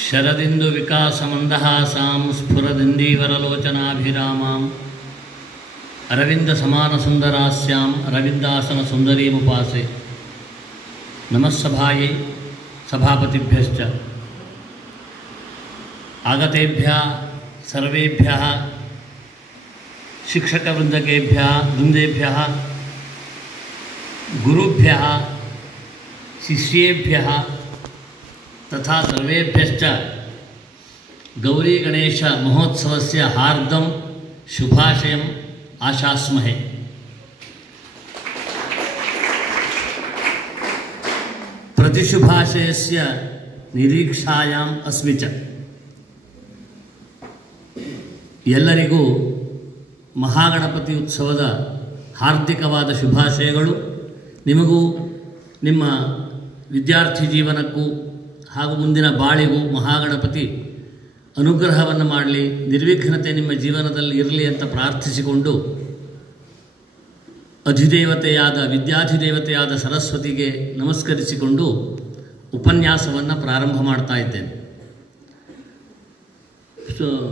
ಶರದಿಂದು ವಿಕಾಸಮಂದಹಾಸಾಂ ಸ್ಫುರದಿಂದೀವರಲೋಚನಾಭಿರಾಮಾಂ ಅರವಿಂದ ಸಮಾನ ಸುಂದರಾಸ್ಯಾಂ ಅರವಿಂದಾಸನ ಸುಂದರೀಮುಪಾಸೆ. ನಮಸ್ಸಭಾಯೈ ಸಭಾಪತಿಭ್ಯಶ್ಚ ಆಗತೇಭ್ಯಃ ಸರ್ವೇಭ್ಯಃ ಶಿಕ್ಷಕವೃಂದೇಭ್ಯಃ ಗುರುಭ್ಯಃ ಶಿಷ್ಯೇಭ್ಯಃ ತಥಾ ಸರ್ವೇಭ್ಯಶ್ಚ ಗೌರಿ ಗಣೇಶ ಮಹೋತ್ಸವಸ್ಯ ಹಾರ್ದಂ ಶುಭಾಶಯಂ ಆಶಾಸ್ಮಹೆ. ಪ್ರತಿಶುಭಾಶಯಸ್ಯ ನಿರೀಕ್ಷಾಯಾಂ ಅಸ್ಮಿ ಚ. ಎಲ್ಲರಿಗೂ ಮಹಾಗಣಪತಿ ಉತ್ಸವದ ಹಾರ್ದಿಕವಾದ ಶುಭಾಶಯಗಳು. ನಿಮಗೂ ನಿಮ್ಮ ವಿದ್ಯಾರ್ಥಿ ಜೀವನಕ್ಕೂ ಹಾಗೂ ಮುಂದಿನ ಬಾಳಿಗೂ ಮಹಾಗಣಪತಿ ಅನುಗ್ರಹವನ್ನು ಮಾಡಲಿ, ನಿರ್ವಿಘ್ನತೆ ನಿಮ್ಮ ಜೀವನದಲ್ಲಿ ಇರಲಿ ಅಂತ ಪ್ರಾರ್ಥಿಸಿಕೊಂಡು ಅಧಿದೇವತೆಯಾದ ವಿದ್ಯಾಧಿದೇವತೆಯಾದ ಸರಸ್ವತಿಗೆ ನಮಸ್ಕರಿಸಿಕೊಂಡು ಉಪನ್ಯಾಸವನ್ನು ಪ್ರಾರಂಭ ಮಾಡ್ತಾ ಇದ್ದೇನೆ.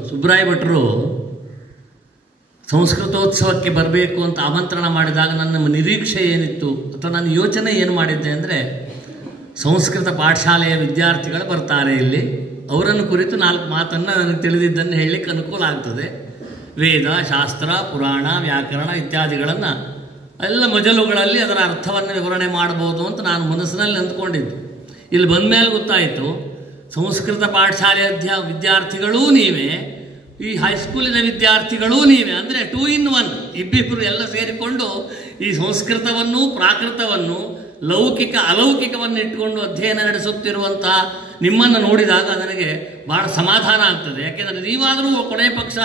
ಸುಬ್ರಾಯ ಭಟ್ರು ಸಂಸ್ಕೃತೋತ್ಸವಕ್ಕೆ ಬರಬೇಕು ಅಂತ ಆಮಂತ್ರಣ ಮಾಡಿದಾಗ ನನ್ನ ನಿರೀಕ್ಷೆ ಏನಿತ್ತು ಅಥವಾ ನನ್ನ ಯೋಚನೆ ಏನು ಮಾಡಿದ್ದೆ ಅಂದರೆ, ಸಂಸ್ಕೃತ ಪಾಠಶಾಲೆಯ ವಿದ್ಯಾರ್ಥಿಗಳು ಬರ್ತಾರೆ ಇಲ್ಲಿ, ಅವರನ್ನು ಕುರಿತು 4 ಮಾತನ್ನು ನನಗೆ ತಿಳಿದಿದ್ದನ್ನು ಹೇಳಲಿಕ್ಕೆ ಅನುಕೂಲ ಆಗ್ತದೆ. ವೇದ, ಶಾಸ್ತ್ರ, ಪುರಾಣ, ವ್ಯಾಕರಣ ಇತ್ಯಾದಿಗಳನ್ನು ಎಲ್ಲ ಮಜಲುಗಳಲ್ಲಿ ಅದರ ಅರ್ಥವನ್ನು ವಿವರಣೆ ಮಾಡಬಹುದು ಅಂತ ನಾನು ಮನಸ್ಸಿನಲ್ಲಿ ಅಂದ್ಕೊಂಡಿದ್ದು. ಇಲ್ಲಿ ಬಂದ ಮೇಲೆ ಗೊತ್ತಾಯಿತು, ಸಂಸ್ಕೃತ ಪಾಠಶಾಲೆಯ ವಿದ್ಯಾರ್ಥಿಗಳೂ ನೀವೇ, ಈ ಹೈಸ್ಕೂಲಿನ ವಿದ್ಯಾರ್ಥಿಗಳೂ ನೀವೇ. ಅಂದರೆ 2 in 1 ಇಬ್ಬಿಬ್ಬರು ಎಲ್ಲ ಸೇರಿಕೊಂಡು ಈ ಸಂಸ್ಕೃತವನ್ನು ಪ್ರಾಕೃತವನ್ನು ಲೌಕಿಕ ಅಲೌಕಿಕವನ್ನು ಇಟ್ಟುಕೊಂಡು ಅಧ್ಯಯನ ನಡೆಸುತ್ತಿರುವಂತಹ ನಿಮ್ಮನ್ನು ನೋಡಿದಾಗ ನನಗೆ ಭಾಳ ಸಮಾಧಾನ ಆಗ್ತದೆ. ಯಾಕೆಂದರೆ ನೀವಾದರೂ ಕೊನೆಯ ಪಕ್ಷ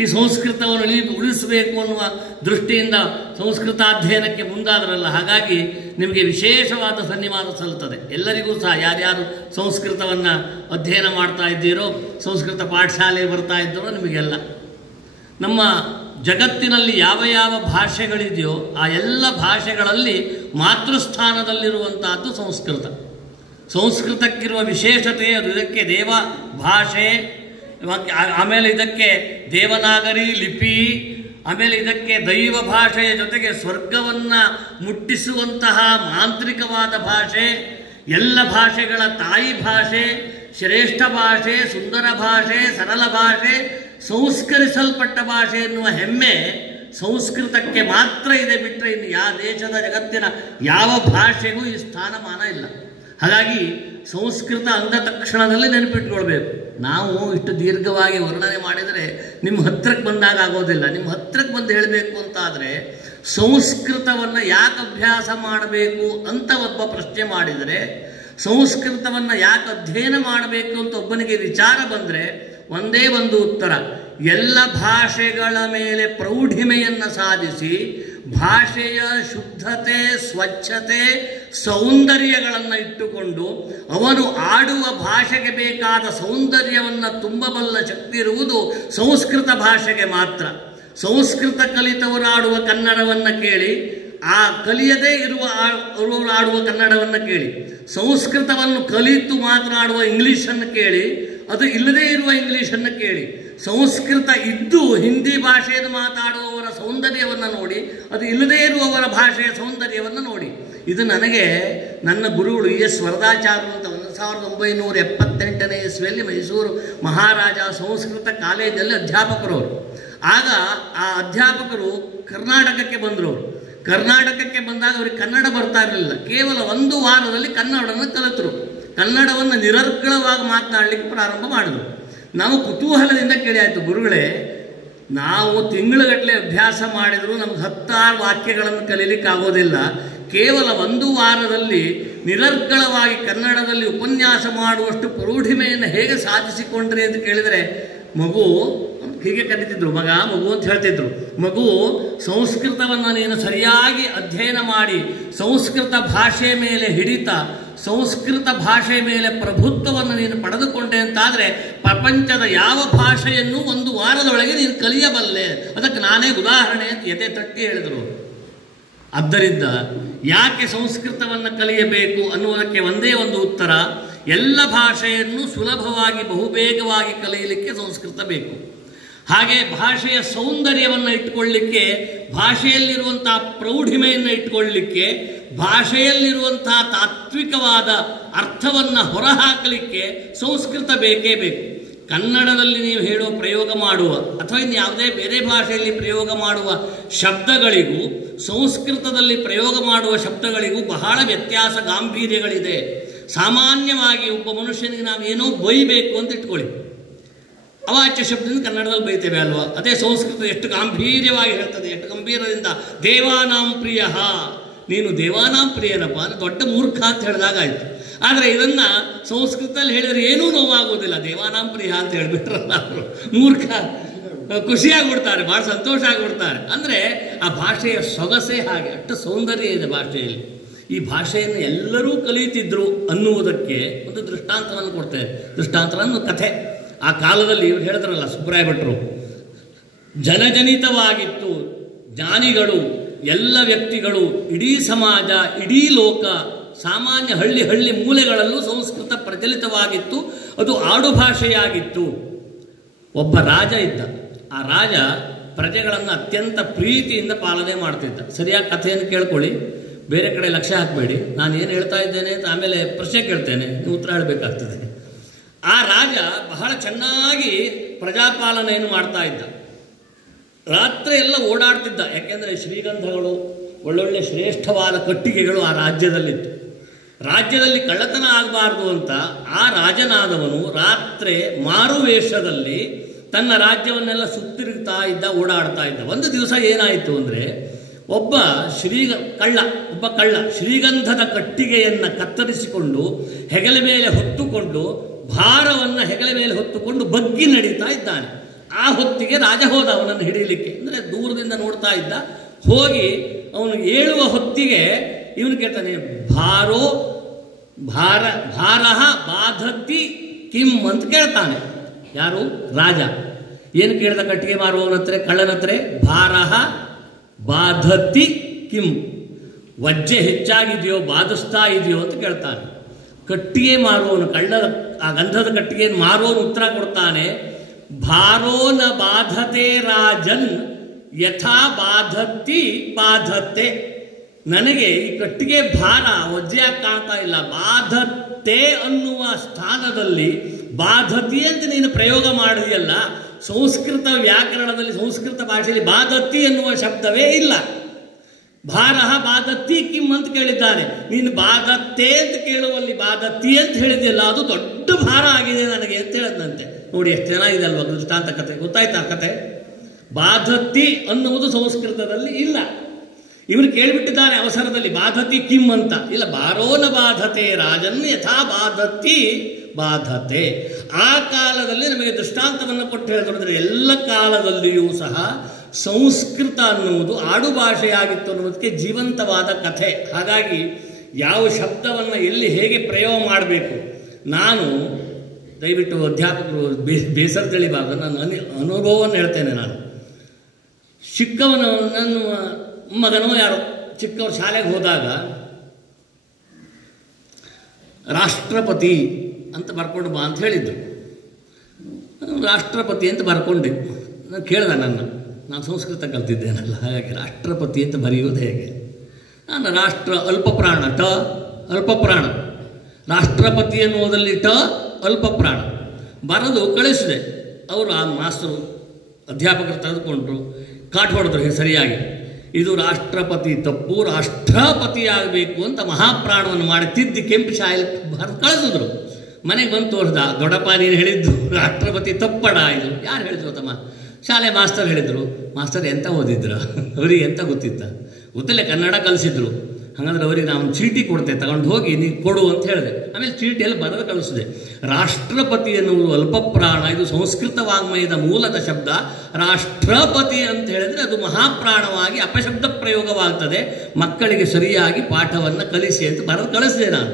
ಈ ಸಂಸ್ಕೃತವನ್ನು ಉಳಿಸಬೇಕು ಅನ್ನುವ ದೃಷ್ಟಿಯಿಂದ ಸಂಸ್ಕೃತಾಧ್ಯಯನಕ್ಕೆ ಮುಂದಾದರಲ್ಲ. ಹಾಗಾಗಿ ನಿಮಗೆ ವಿಶೇಷವಾದ ಸನ್ನಿವಾದ ಸಲ್ಲುತ್ತದೆ. ಎಲ್ಲರಿಗೂ ಸಹ ಯಾರ್ಯಾರು ಸಂಸ್ಕೃತವನ್ನು ಅಧ್ಯಯನ ಮಾಡ್ತಾ ಇದ್ದೀರೋ, ಸಂಸ್ಕೃತ ಪಾಠಶಾಲೆಗೆ ಬರ್ತಾ ಇದ್ದೀರೋ, ನಿಮಗೆಲ್ಲ ನಮ್ಮ ಜಗತ್ತಿನಲ್ಲಿ ಯಾವ ಯಾವ ಭಾಷೆಗಳಿದೆಯೋ ಆ ಎಲ್ಲ ಭಾಷೆಗಳಲ್ಲಿ ಮಾತೃಸ್ಥಾನದಲ್ಲಿರುವಂತಹದ್ದು ಸಂಸ್ಕೃತ. ಸಂಸ್ಕೃತಕ್ಕಿರುವ ವಿಶೇಷತೆ ಅದು. ಇದಕ್ಕೆ ದೇವ ಭಾಷೆ, ಆಮೇಲೆ ಇದಕ್ಕೆ ದೇವನಾಗರಿ ಲಿಪಿ, ಆಮೇಲೆ ಇದಕ್ಕೆ ದೈವ ಭಾಷೆಯ ಜೊತೆಗೆ ಸ್ವರ್ಗವನ್ನು ಮುಟ್ಟಿಸುವಂತಹ ಮಾಂತ್ರಿಕವಾದ ಭಾಷೆ, ಎಲ್ಲ ಭಾಷೆಗಳ ತಾಯಿ ಭಾಷೆ, ಶ್ರೇಷ್ಠ ಭಾಷೆ, ಸುಂದರ ಭಾಷೆ, ಸರಳ ಭಾಷೆ, ಸಂಸ್ಕರಿಸಲ್ಪಟ್ಟ ಭಾಷೆ ಎನ್ನುವ ಹೆಮ್ಮೆ ಸಂಸ್ಕೃತಕ್ಕೆ ಮಾತ್ರ ಇದೆ. ಬಿಟ್ಟರೆ ಇನ್ನು ಯಾವ ದೇಶದ ಜಗತ್ತಿನ ಯಾವ ಭಾಷೆಗೂ ಈ ಸ್ಥಾನಮಾನ ಇಲ್ಲ. ಹಾಗಾಗಿ ಸಂಸ್ಕೃತ ಅಂದ ತಕ್ಷಣದಲ್ಲಿ ನೆನಪಿಟ್ಕೊಳ್ಬೇಕು. ನಾವು ಇಷ್ಟು ದೀರ್ಘವಾಗಿ ವರ್ಣನೆ ಮಾಡಿದರೆ ನಿಮ್ಮ ಹತ್ತಿರಕ್ಕೆ ಬಂದಾಗ ಆಗೋದಿಲ್ಲ. ನಿಮ್ಮ ಹತ್ತಿರಕ್ಕೆ ಬಂದು ಹೇಳಬೇಕು ಅಂತಾದರೆ ಸಂಸ್ಕೃತವನ್ನು ಯಾಕೆ ಅಭ್ಯಾಸ ಮಾಡಬೇಕು ಅಂತ ಒಬ್ಬ ಪ್ರಶ್ನೆ ಮಾಡಿದರೆ, ಸಂಸ್ಕೃತವನ್ನು ಯಾಕೆ ಅಧ್ಯಯನ ಮಾಡಬೇಕು ಅಂತ ಒಬ್ಬನಿಗೆ ವಿಚಾರ ಬಂದರೆ ಒಂದೇ ಒಂದು ಉತ್ತರ: ಎಲ್ಲ ಭಾಷೆಗಳ ಮೇಲೆ ಪ್ರೌಢಿಮೆಯನ್ನು ಸಾಧಿಸಿ ಭಾಷೆಯ ಶುದ್ಧತೆ, ಸ್ವಚ್ಛತೆ, ಸೌಂದರ್ಯಗಳನ್ನು ಇಟ್ಟುಕೊಂಡು ಅವನು ಆಡುವ ಭಾಷೆಗೆ ಬೇಕಾದ ಸೌಂದರ್ಯವನ್ನು ತುಂಬಬಲ್ಲ ಶಕ್ತಿ ಇರುವುದು ಸಂಸ್ಕೃತ ಭಾಷೆಗೆ ಮಾತ್ರ. ಸಂಸ್ಕೃತ ಕಲಿತವರಾಡುವ ಕನ್ನಡವನ್ನು ಕೇಳಿ, ಆ ಕಲಿಯದೇ ಇರುವವರು ಆಡುವ ಕನ್ನಡವನ್ನು ಕೇಳಿ, ಸಂಸ್ಕೃತವನ್ನು ಕಲಿತು ಮಾತನಾಡುವ ಇಂಗ್ಲೀಷನ್ನು ಕೇಳಿ, ಅದು ಇಲ್ಲದೇ ಇರುವ ಇಂಗ್ಲೀಷನ್ನು ಕೇಳಿ, ಸಂಸ್ಕೃತ ಇದ್ದು ಹಿಂದಿ ಭಾಷೆಯನ್ನು ಮಾತಾಡುವವರ ಸೌಂದರ್ಯವನ್ನು ನೋಡಿ, ಅದು ಇಲ್ಲದೇ ಇರುವವರ ಭಾಷೆಯ ಸೌಂದರ್ಯವನ್ನು ನೋಡಿ. ಇದು ನನಗೆ ನನ್ನ ಗುರುಗಳು ES ವರದಾಚಾರ್ಯರು ಅಂತ 1978ನೇ ಇಸ್ವಿಯಲ್ಲಿ ಮೈಸೂರು ಮಹಾರಾಜ ಸಂಸ್ಕೃತ ಕಾಲೇಜಲ್ಲಿ ಅಧ್ಯಾಪಕರವರು. ಆಗ ಆ ಅಧ್ಯಾಪಕರು ಕರ್ನಾಟಕಕ್ಕೆ ಬಂದರು. ಕರ್ನಾಟಕಕ್ಕೆ ಬಂದಾಗ ಅವ್ರಿಗೆ ಕನ್ನಡ ಬರ್ತಾ ಇರಲಿಲ್ಲ. ಕೇವಲ 1 ವಾರದಲ್ಲಿ ಕನ್ನಡವನ್ನು ಕಲಿತರು. ಕನ್ನಡವನ್ನು ನಿರರ್ಗಳವಾಗಿ ಮಾತನಾಡಲಿಕ್ಕೆ ಪ್ರಾರಂಭ ಮಾಡಿದರು. ನಾವು ಕುತೂಹಲದಿಂದ ಕೇಳಿ, ಆಯಿತು ಗುರುಗಳೇ, ನಾವು ತಿಂಗಳುಗಟ್ಟಲೆ ಅಭ್ಯಾಸ ಮಾಡಿದರೂ ನಮ್ಗೆ 10 ವಾಕ್ಯಗಳನ್ನು ಕಲೀಲಿಕ್ಕೆ ಆಗೋದಿಲ್ಲ. ಕೇವಲ 1 ವಾರದಲ್ಲಿ ನಿರರ್ಗಳವಾಗಿ ಕನ್ನಡದಲ್ಲಿ ಉಪನ್ಯಾಸ ಮಾಡುವಷ್ಟು ಪ್ರೌಢಿಮೆಯನ್ನು ಹೇಗೆ ಸಾಧಿಸಿಕೊಂಡ್ರಿ ಅಂತ ಕೇಳಿದರೆ, ಮಗು ಹೀಗೆ ಕರೀತಿದ್ರು, ಮಗು ಅಂತ ಹೇಳ್ತಿದ್ರು. ಮಗು, ಸಂಸ್ಕೃತವನ್ನು ನೀನು ಸರಿಯಾಗಿ ಅಧ್ಯಯನ ಮಾಡಿ ಸಂಸ್ಕೃತ ಭಾಷೆ ಮೇಲೆ ಹಿಡಿತ, ಸಂಸ್ಕೃತ ಭಾಷೆ ಮೇಲೆ ಪ್ರಭುತ್ವವನ್ನು ನೀನು ಪಡೆದುಕೊಂಡೆ ಅಂತಾದರೆ ಪ್ರಪಂಚದ ಯಾವ ಭಾಷೆಯನ್ನು 1 ವಾರದೊಳಗೆ ನೀನು ಕಲಿಯಬಲ್ಲೆ. ಅದಕ್ಕೆ ನಾನೇ ಉದಾಹರಣೆ ಅಂತ ಎದೆ ತಟ್ಟಿ ಹೇಳಿದರು. ಆದ್ದರಿಂದ ಯಾಕೆ ಸಂಸ್ಕೃತವನ್ನು ಕಲಿಯಬೇಕು ಅನ್ನುವುದಕ್ಕೆ ಒಂದೇ ಒಂದು ಉತ್ತರ. ಎಲ್ಲ ಭಾಷೆಯನ್ನು ಸುಲಭವಾಗಿ ಬಹುಬೇಗವಾಗಿ ಕಲಿಯಲಿಕ್ಕೆ ಸಂಸ್ಕೃತ ಬೇಕು. ಹಾಗೆ ಭಾಷೆಯ ಸೌಂದರ್ಯವನ್ನು ಇಟ್ಟುಕೊಳ್ಳಲಿಕ್ಕೆ, ಭಾಷೆಯಲ್ಲಿರುವಂತಹ ಪ್ರೌಢಿಮೆಯನ್ನು ಇಟ್ಟುಕೊಳ್ಳಲಿಕ್ಕೆ, ಭಾಷೆಯಲ್ಲಿರುವಂತಹ ತಾತ್ವಿಕವಾದ ಅರ್ಥವನ್ನು ಹೊರಹಾಕಲಿಕ್ಕೆ ಸಂಸ್ಕೃತ ಬೇಕೇ ಬೇಕು. ಕನ್ನಡದಲ್ಲಿ ನೀವು ಹೇಳುವ ಪ್ರಯೋಗ ಮಾಡುವ ಅಥವಾ ಇನ್ನು ಯಾವುದೇ ಬೇರೆ ಭಾಷೆಯಲ್ಲಿ ಪ್ರಯೋಗ ಮಾಡುವ ಶಬ್ದಗಳಿಗೂ ಸಂಸ್ಕೃತದಲ್ಲಿ ಪ್ರಯೋಗ ಮಾಡುವ ಶಬ್ದಗಳಿಗೂ ಬಹಳ ವ್ಯತ್ಯಾಸ, ಗಾಂಭೀರ್ಯಗಳಿದೆ. ಸಾಮಾನ್ಯವಾಗಿ ಒಬ್ಬ ಮನುಷ್ಯನಿಗೆ ನಾವು ಏನೋ ಬೈಬೇಕು ಅಂತ ಇಟ್ಕೊಳ್ಳಿ, ಅವಾಚ್ಯ ಶಬ್ದದಿಂದ ಕನ್ನಡದಲ್ಲಿ ಬೈತೇವೆ ಅಲ್ವಾ? ಅದೇ ಸಂಸ್ಕೃತ ಎಷ್ಟು ಗಾಂಭೀರ್ಯವಾಗಿ ಹೇಳ್ತದೆ, ಎಷ್ಟು ಗಂಭೀರದಿಂದ ದೇವಾನಾಂ ಪ್ರಿಯ, ನೀನು ದೇವಾನಾಂ ಪ್ರಿಯನಪ್ಪ ಅಂದರೆ ದೊಡ್ಡ ಮೂರ್ಖ ಅಂತ ಹೇಳಿದಾಗಾಯ್ತು. ಆದರೆ ಇದನ್ನು ಸಂಸ್ಕೃತದಲ್ಲಿ ಹೇಳಿದರೆ ಏನೂ ನೋವಾಗೋದಿಲ್ಲ, ದೇವಾನಾಂ ಪ್ರಿಯ ಅಂತ ಹೇಳಿಬಿಟ್ರಲ್ಲ ಅವರು, ಮೂರ್ಖ ಖುಷಿಯಾಗಿಬಿಡ್ತಾರೆ, ಭಾಳ ಸಂತೋಷ ಆಗಿಬಿಡ್ತಾರೆ. ಅಂದರೆ ಆ ಭಾಷೆಯ ಸೊಗಸೆ ಹಾಗೆ, ಅಷ್ಟು ಸೌಂದರ್ಯ ಇದೆ ಭಾಷೆಯಲ್ಲಿ. ಈ ಭಾಷೆಯನ್ನು ಎಲ್ಲರೂ ಕಲಿಯುತ್ತಿದ್ದರು ಅನ್ನುವುದಕ್ಕೆ ಒಂದು ದೃಷ್ಟಾಂತವನ್ನು ಕೊಡ್ತೇವೆ. ದೃಷ್ಟಾಂತವನ್ನು ಕಥೆ. ಆ ಕಾಲದಲ್ಲಿ ಇವರು ಹೇಳಿದ್ರಲ್ಲ ಸುಬ್ರಾಯ ಭಟ್ರು, ಜನಜನಿತವಾಗಿತ್ತು. ಜ್ಞಾನಿಗಳು, ಎಲ್ಲ ವ್ಯಕ್ತಿಗಳು, ಇಡೀ ಸಮಾಜ, ಇಡೀ ಲೋಕ, ಸಾಮಾನ್ಯ ಹಳ್ಳಿ ಹಳ್ಳಿ ಮೂಲೆಗಳಲ್ಲೂ ಸಂಸ್ಕೃತ ಪ್ರಚಲಿತವಾಗಿತ್ತು. ಅದು ಆಡುಭಾಷೆಯಾಗಿತ್ತು. ಒಬ್ಬ ರಾಜ ಇದ್ದ. ಆ ರಾಜ ಪ್ರಜೆಗಳನ್ನು ಅತ್ಯಂತ ಪ್ರೀತಿಯಿಂದ ಪಾಲನೆ ಮಾಡ್ತಿದ್ದ. ಸರಿಯಾಗಿ ಕಥೆಯನ್ನು ಕೇಳ್ಕೊಳ್ಳಿ, ಬೇರೆ ಕಡೆ ಲಕ್ಷ್ಯ ಹಾಕಬೇಡಿ. ನಾನು ಏನು ಹೇಳ್ತಾ ಇದ್ದೇನೆ ಅಂತ ಆಮೇಲೆ ಪ್ರಶ್ನೆ ಕೇಳ್ತೇನೆ, ನೀವು ಉತ್ತರ ಹೇಳಬೇಕಾಗ್ತದೆ. ಆ ರಾಜ ಬಹಳ ಚೆನ್ನಾಗಿ ಪ್ರಜಾಪಾಲನೆಯನ್ನು ಮಾಡ್ತಾ ಇದ್ದ. ರಾತ್ರಿ ಎಲ್ಲ ಓಡಾಡ್ತಿದ್ದ. ಯಾಕೆಂದರೆ ಶ್ರೀಗಂಧಗಳು, ಒಳ್ಳೊಳ್ಳೆ ಶ್ರೇಷ್ಠವಾದ ಕಟ್ಟಿಗೆಗಳು ಆ ರಾಜ್ಯದಲ್ಲಿತ್ತು. ರಾಜ್ಯದಲ್ಲಿ ಕಳ್ಳತನ ಆಗಬಾರ್ದು ಅಂತ ಆ ರಾಜನಾದವನು ರಾತ್ರಿ ಮಾರುವೇಷದಲ್ಲಿ ತನ್ನ ರಾಜ್ಯವನ್ನೆಲ್ಲ ಸುತ್ತಿರುತ್ತಾ ಇದ್ದ, ಓಡಾಡ್ತಾ ಇದ್ದ. ಒಂದು ದಿವಸ ಏನಾಯಿತು ಅಂದರೆ, ಒಬ್ಬ ಕಳ್ಳ ಶ್ರೀಗಂಧದ ಕಟ್ಟಿಗೆಯನ್ನು ಕತ್ತರಿಸಿಕೊಂಡು ಹೆಗಲ ಮೇಲೆ ಹೊತ್ತುಕೊಂಡು, ಭಾರವನ್ನು ಹೆಗಲ ಮೇಲೆ ಹೊತ್ತುಕೊಂಡು ಬಗ್ಗಿ ನಡೀತಾ ಇದ್ದಾನೆ. ಆ ಹೊತ್ತಿಗೆ ರಾಜ ಹೋದ ಅವನನ್ನು ಹಿಡಿಯಲಿಕ್ಕೆ. ಅಂದರೆ ದೂರದಿಂದ ನೋಡ್ತಾ ಇದ್ದ. ಹೋಗಿ ಅವನು ಏಳುವ ಹೊತ್ತಿಗೆ ಇವನು ಕೇಳ್ತಾನೆ, ಭಾರಃ ಬಾಧತಿ ಕಿಂ ಅಂತ ಕೇಳ್ತಾನೆ. ಯಾರು? ರಾಜ. ಏನು ಕೇಳಿದ ಕಟ್ಟಿಗೆ ಮಾರುವವನ ಹತ್ರ, ಕಳ್ಳನ ಹತ್ರ? ಭಾರಃ ಬಾಧತಿ ಕಿಂ, ವಜ್ಜೆ ಹೆಚ್ಚಾಗಿದೆಯೋ, ಬಾಧಿಸ್ತಾ ಇದೆಯೋ ಅಂತ ಕೇಳ್ತಾನೆ. ಕಟ್ಟಿಗೆ ಮಾರುವವನು, ಕಳ್ಳದ ಆ ಗಂಧದ ಕಟ್ಟಿಗೆಯನ್ನು ಮಾರುವವನು ಉತ್ತರ ಕೊಡ್ತಾನೆ, ಭಾರೋ ನ ಬಾಧತೆ ರಾಜನ್ ಯಥಾ ಬಾಧತಿ ಬಾಧತೆ. ನನಗೆ ಈ ಕಟ್ಟಿಗೆ ಭಾರ ವಜ್ಜೆಯಾಗಿ ಕಾಣ್ತಾ ಇಲ್ಲ, ಬಾಧತೆ ಅನ್ನುವ ಸ್ಥಾನದಲ್ಲಿ ಬಾಧತಿ ಅಂತ ನೀನು ಪ್ರಯೋಗ ಮಾಡಿದೆಯಲ್ಲ. ಸಂಸ್ಕೃತ ವ್ಯಾಕರಣದಲ್ಲಿ, ಸಂಸ್ಕೃತ ಭಾಷೆಯಲ್ಲಿ ಬಾಧತಿ ಎನ್ನುವ ಶಬ್ದವೇ ಇಲ್ಲ. ಭಾರಃ ಬಾಧತಿ ಕಿಂ ಅಂತ ಕೇಳಿದ್ದಾನೆ. ನೀನು ಬಾಧತೆ ಅಂತ ಕೇಳುವಲ್ಲಿ ಬಾಧತಿ ಅಂತ ಹೇಳಿದೆಯಲ್ಲ, ಅದು ದೊಡ್ಡ ಭಾರ ಆಗಿದೆ ನನಗೆ ಅಂತ ಹೇಳದಂತೆ. ನೋಡಿ ಎಷ್ಟು ಚೆನ್ನಾಗಿದೆ ಅಲ್ವಾ ದೃಷ್ಟಾಂತ ಕಥೆ. ಗೊತ್ತಾಯ್ತಾ ಕಥೆ? ಬಾಧತಿ ಅನ್ನುವುದು ಸಂಸ್ಕೃತದಲ್ಲಿ ಇಲ್ಲ. ಇವನು ಕೇಳಿಬಿಟ್ಟಿದ್ದಾನೆ ಅವಸರದಲ್ಲಿ ಬಾಧತಿ ಕಿಂ ಅಂತ. ಇಲ್ಲ, ಬಾರೋನ ಬಾಧತೆ ರಾಜನ್ ಯಥಾ ಬಾಧತಿ ಬಾಧತೆ. ಆ ಕಾಲದಲ್ಲಿ ನಮಗೆ ದೃಷ್ಟಾಂತವನ್ನು ಕೊಟ್ಟು ಹೇಳಿದ್ರೆ, ಎಲ್ಲ ಕಾಲದಲ್ಲಿಯೂ ಸಹ ಸಂಸ್ಕೃತ ಅನ್ನುವುದು ಆಡುಭಾಷೆಯಾಗಿತ್ತು ಅನ್ನೋದಕ್ಕೆ ಜೀವಂತವಾದ ಕಥೆ. ಹಾಗಾಗಿ ಯಾವ ಶಬ್ದವನ್ನು ಎಲ್ಲಿ ಹೇಗೆ ಪ್ರಯೋಗ ಮಾಡಬೇಕು, ನಾನು ದಯವಿಟ್ಟು ಅಧ್ಯಾಪಕರು ಬೇಸರ ತಿಳಿಬಾರ್ದು, ನಾನು ಅನುಭವವನ್ನು ಹೇಳ್ತೇನೆ. ನಾನು ಚಿಕ್ಕವನು, ನನ್ನ ಮಗನೋ ಯಾರೋ ಚಿಕ್ಕವರು ಶಾಲೆಗೆ ಹೋದಾಗ ರಾಷ್ಟ್ರಪತಿ ಅಂತ ಬರ್ಕೊಂಡು ಬಾ ಅಂತ ಹೇಳಿದ್ರು. ರಾಷ್ಟ್ರಪತಿ ಅಂತ ಬರ್ಕೊಂಡೆ. ನಾನು ಕೇಳ್ದೆ, ನಾನು ಸಂಸ್ಕೃತ ಕಲ್ತಿದ್ದೇನಲ್ಲ, ಹಾಗಾಗಿ ರಾಷ್ಟ್ರಪತಿ ಅಂತ ಬರೆಯುವುದು ಹೇಗೆ? ನಾನು ಅಲ್ಪಪ್ರಾಣ, ಅಲ್ಪಪ್ರಾಣ, ರಾಷ್ಟ್ರಪತಿ ಅನ್ನುವುದಲ್ಲಿ ಅಲ್ಪಪ್ರಾಣ ಬರೆದು ಕಳಿಸಿದೆ. ಅವರು ಆ ಮಾಸ್ತರು ಅಧ್ಯಾಪಕರು ತೆಗೆದುಕೊಂಡ್ರು, ಕಾಟ್ ಹೊಡೆದ್ರು ಸರಿಯಾಗಿ. ಇದು ರಾಷ್ಟ್ರಪತಿ ತಪ್ಪು, ರಾಷ್ಟ್ರಪತಿ ಆಗಬೇಕು ಅಂತ ಮಹಾಪ್ರಾಣವನ್ನು ಮಾಡಿ ತಿದ್ದಿ ಕೆಂಪು ಶಾಲೆ ಬರೆದು ಕಳಿಸಿದ್ರು. ಮನೆಗೆ ಬಂದು ತೋರಿಸ್ದ, ದೊಡ್ಡಪ್ಪ ನೀನು ಹೇಳಿದ್ದು ರಾಷ್ಟ್ರಪತಿ ತಪ್ಪಡ, ಇದು ಯಾರು ಹೇಳಿದ್ರು ತಮ್ಮ? ಶಾಲೆ ಮಾಸ್ತರ್ ಹೇಳಿದರು. ಮಾಸ್ತರ್ ಎಂತ ಓದಿದ್ರ? ಅವರಿಗೆ ಎಂತ ಗೊತ್ತಿತ್ತ? ಗೊತ್ತಿಲ್ಲ, ಕನ್ನಡ ಕಲಿಸಿದ್ರು. ಹಾಗಾದ್ರೆ ಅವರಿಗೆ ನಾವು ಚೀಟಿ ಕೊಡ್ತೆ, ತಗೊಂಡು ಹೋಗಿ ನೀವು ಕೊಡು ಅಂತ ಹೇಳಿದೆ. ಆಮೇಲೆ ಚೀಟಿಯಲ್ಲಿ ಬರೆದು ಕಳಿಸಿದೆ. ರಾಷ್ಟ್ರಪತಿ ಎನ್ನುವುದು ಅಲ್ಪಪ್ರಾಣ, ಇದು ಸಂಸ್ಕೃತ ವಾಂಗ್ಮಯದ ಮೂಲದ ಶಬ್ದ. ರಾಷ್ಟ್ರಪತಿ ಅಂತ ಹೇಳಿದರೆ ಅದು ಮಹಾಪ್ರಾಣವಾಗಿ ಅಪಶಬ್ದ ಪ್ರಯೋಗವಾಗ್ತದೆ. ಮಕ್ಕಳಿಗೆ ಸರಿಯಾಗಿ ಪಾಠವನ್ನು ಕಲಿಸಿ ಅಂತ ಬರೆದು ಕಳಿಸಿದೆ ನಾನು.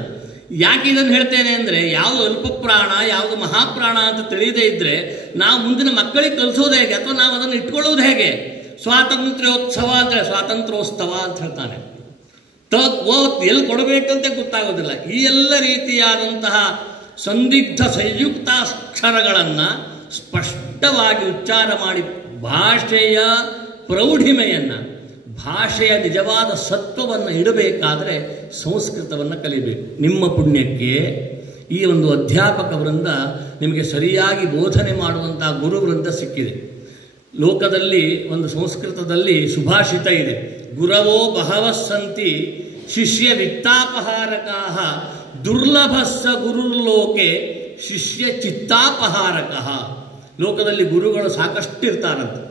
ಯಾಕೆ ಇದನ್ನು ಹೇಳ್ತೇನೆ ಅಂದರೆ, ಯಾವುದು ಅಲ್ಪಪ್ರಾಣ ಯಾವುದು ಮಹಾಪ್ರಾಣ ಅಂತ ತಿಳಿಯದೇ ಇದ್ದರೆ ನಾವು ಮುಂದಿನ ಮಕ್ಕಳಿಗೆ ಕಲಿಸೋದು ಹೇಗೆ, ಅಥವಾ ನಾವು ಅದನ್ನು ಇಟ್ಕೊಳ್ಳೋದು ಹೇಗೆ? ಸ್ವಾತಂತ್ರ್ಯೋತ್ಸವ ಅಂತ, ಸ್ವಾತಂತ್ರ್ಯೋತ್ಸವ ಅಂತ ಹೇಳ್ತಾನೆ. ಎಲ್ಲಿ ಕೊಡಬೇಕಂತ ಗೊತ್ತಾಗೋದಿಲ್ಲ. ಈ ಎಲ್ಲ ರೀತಿಯಾದಂತಹ ಸಂದಿಗ್ಧ ಸಂಯುಕ್ತಾಕ್ಷರಗಳನ್ನು ಸ್ಪಷ್ಟವಾಗಿ ಉಚ್ಚಾರ ಮಾಡಿ ಭಾಷೆಯ ಪ್ರೌಢಿಮೆಯನ್ನು, ಭಾಷೆಯ ನಿಜವಾದ ಸತ್ವವನ್ನು ಇಡಬೇಕಾದರೆ ಸಂಸ್ಕೃತವನ್ನು ಕಲಿಬೇಕು. ನಿಮ್ಮ ಪುಣ್ಯಕ್ಕೆ ಈ ಒಂದು ಅಧ್ಯಾಪಕ ವೃಂದ ನಿಮಗೆ ಸರಿಯಾಗಿ ಬೋಧನೆ ಮಾಡುವಂಥ ಗುರುವೃಂದ ಸಿಕ್ಕಿದೆ. ಲೋಕದಲ್ಲಿ ಒಂದು ಸಂಸ್ಕೃತದಲ್ಲಿ ಸುಭಾಷಿತ ಇದೆ, ಗುರವೋ ಬಹವಸ್ಸಂತಿ ಶಿಷ್ಯ ವಿತ್ತಾಪಹಾರಕಾಃ ದುರ್ಲಭಸ್ಸ ಗುರುರ್ಲೋಕೆ ಶಿಷ್ಯ ಚಿತ್ತಾಪಹಾರಕಃ. ಲೋಕದಲ್ಲಿ ಗುರುಗಳು ಸಾಕಷ್ಟು ಇರ್ತಾರಂತೆ,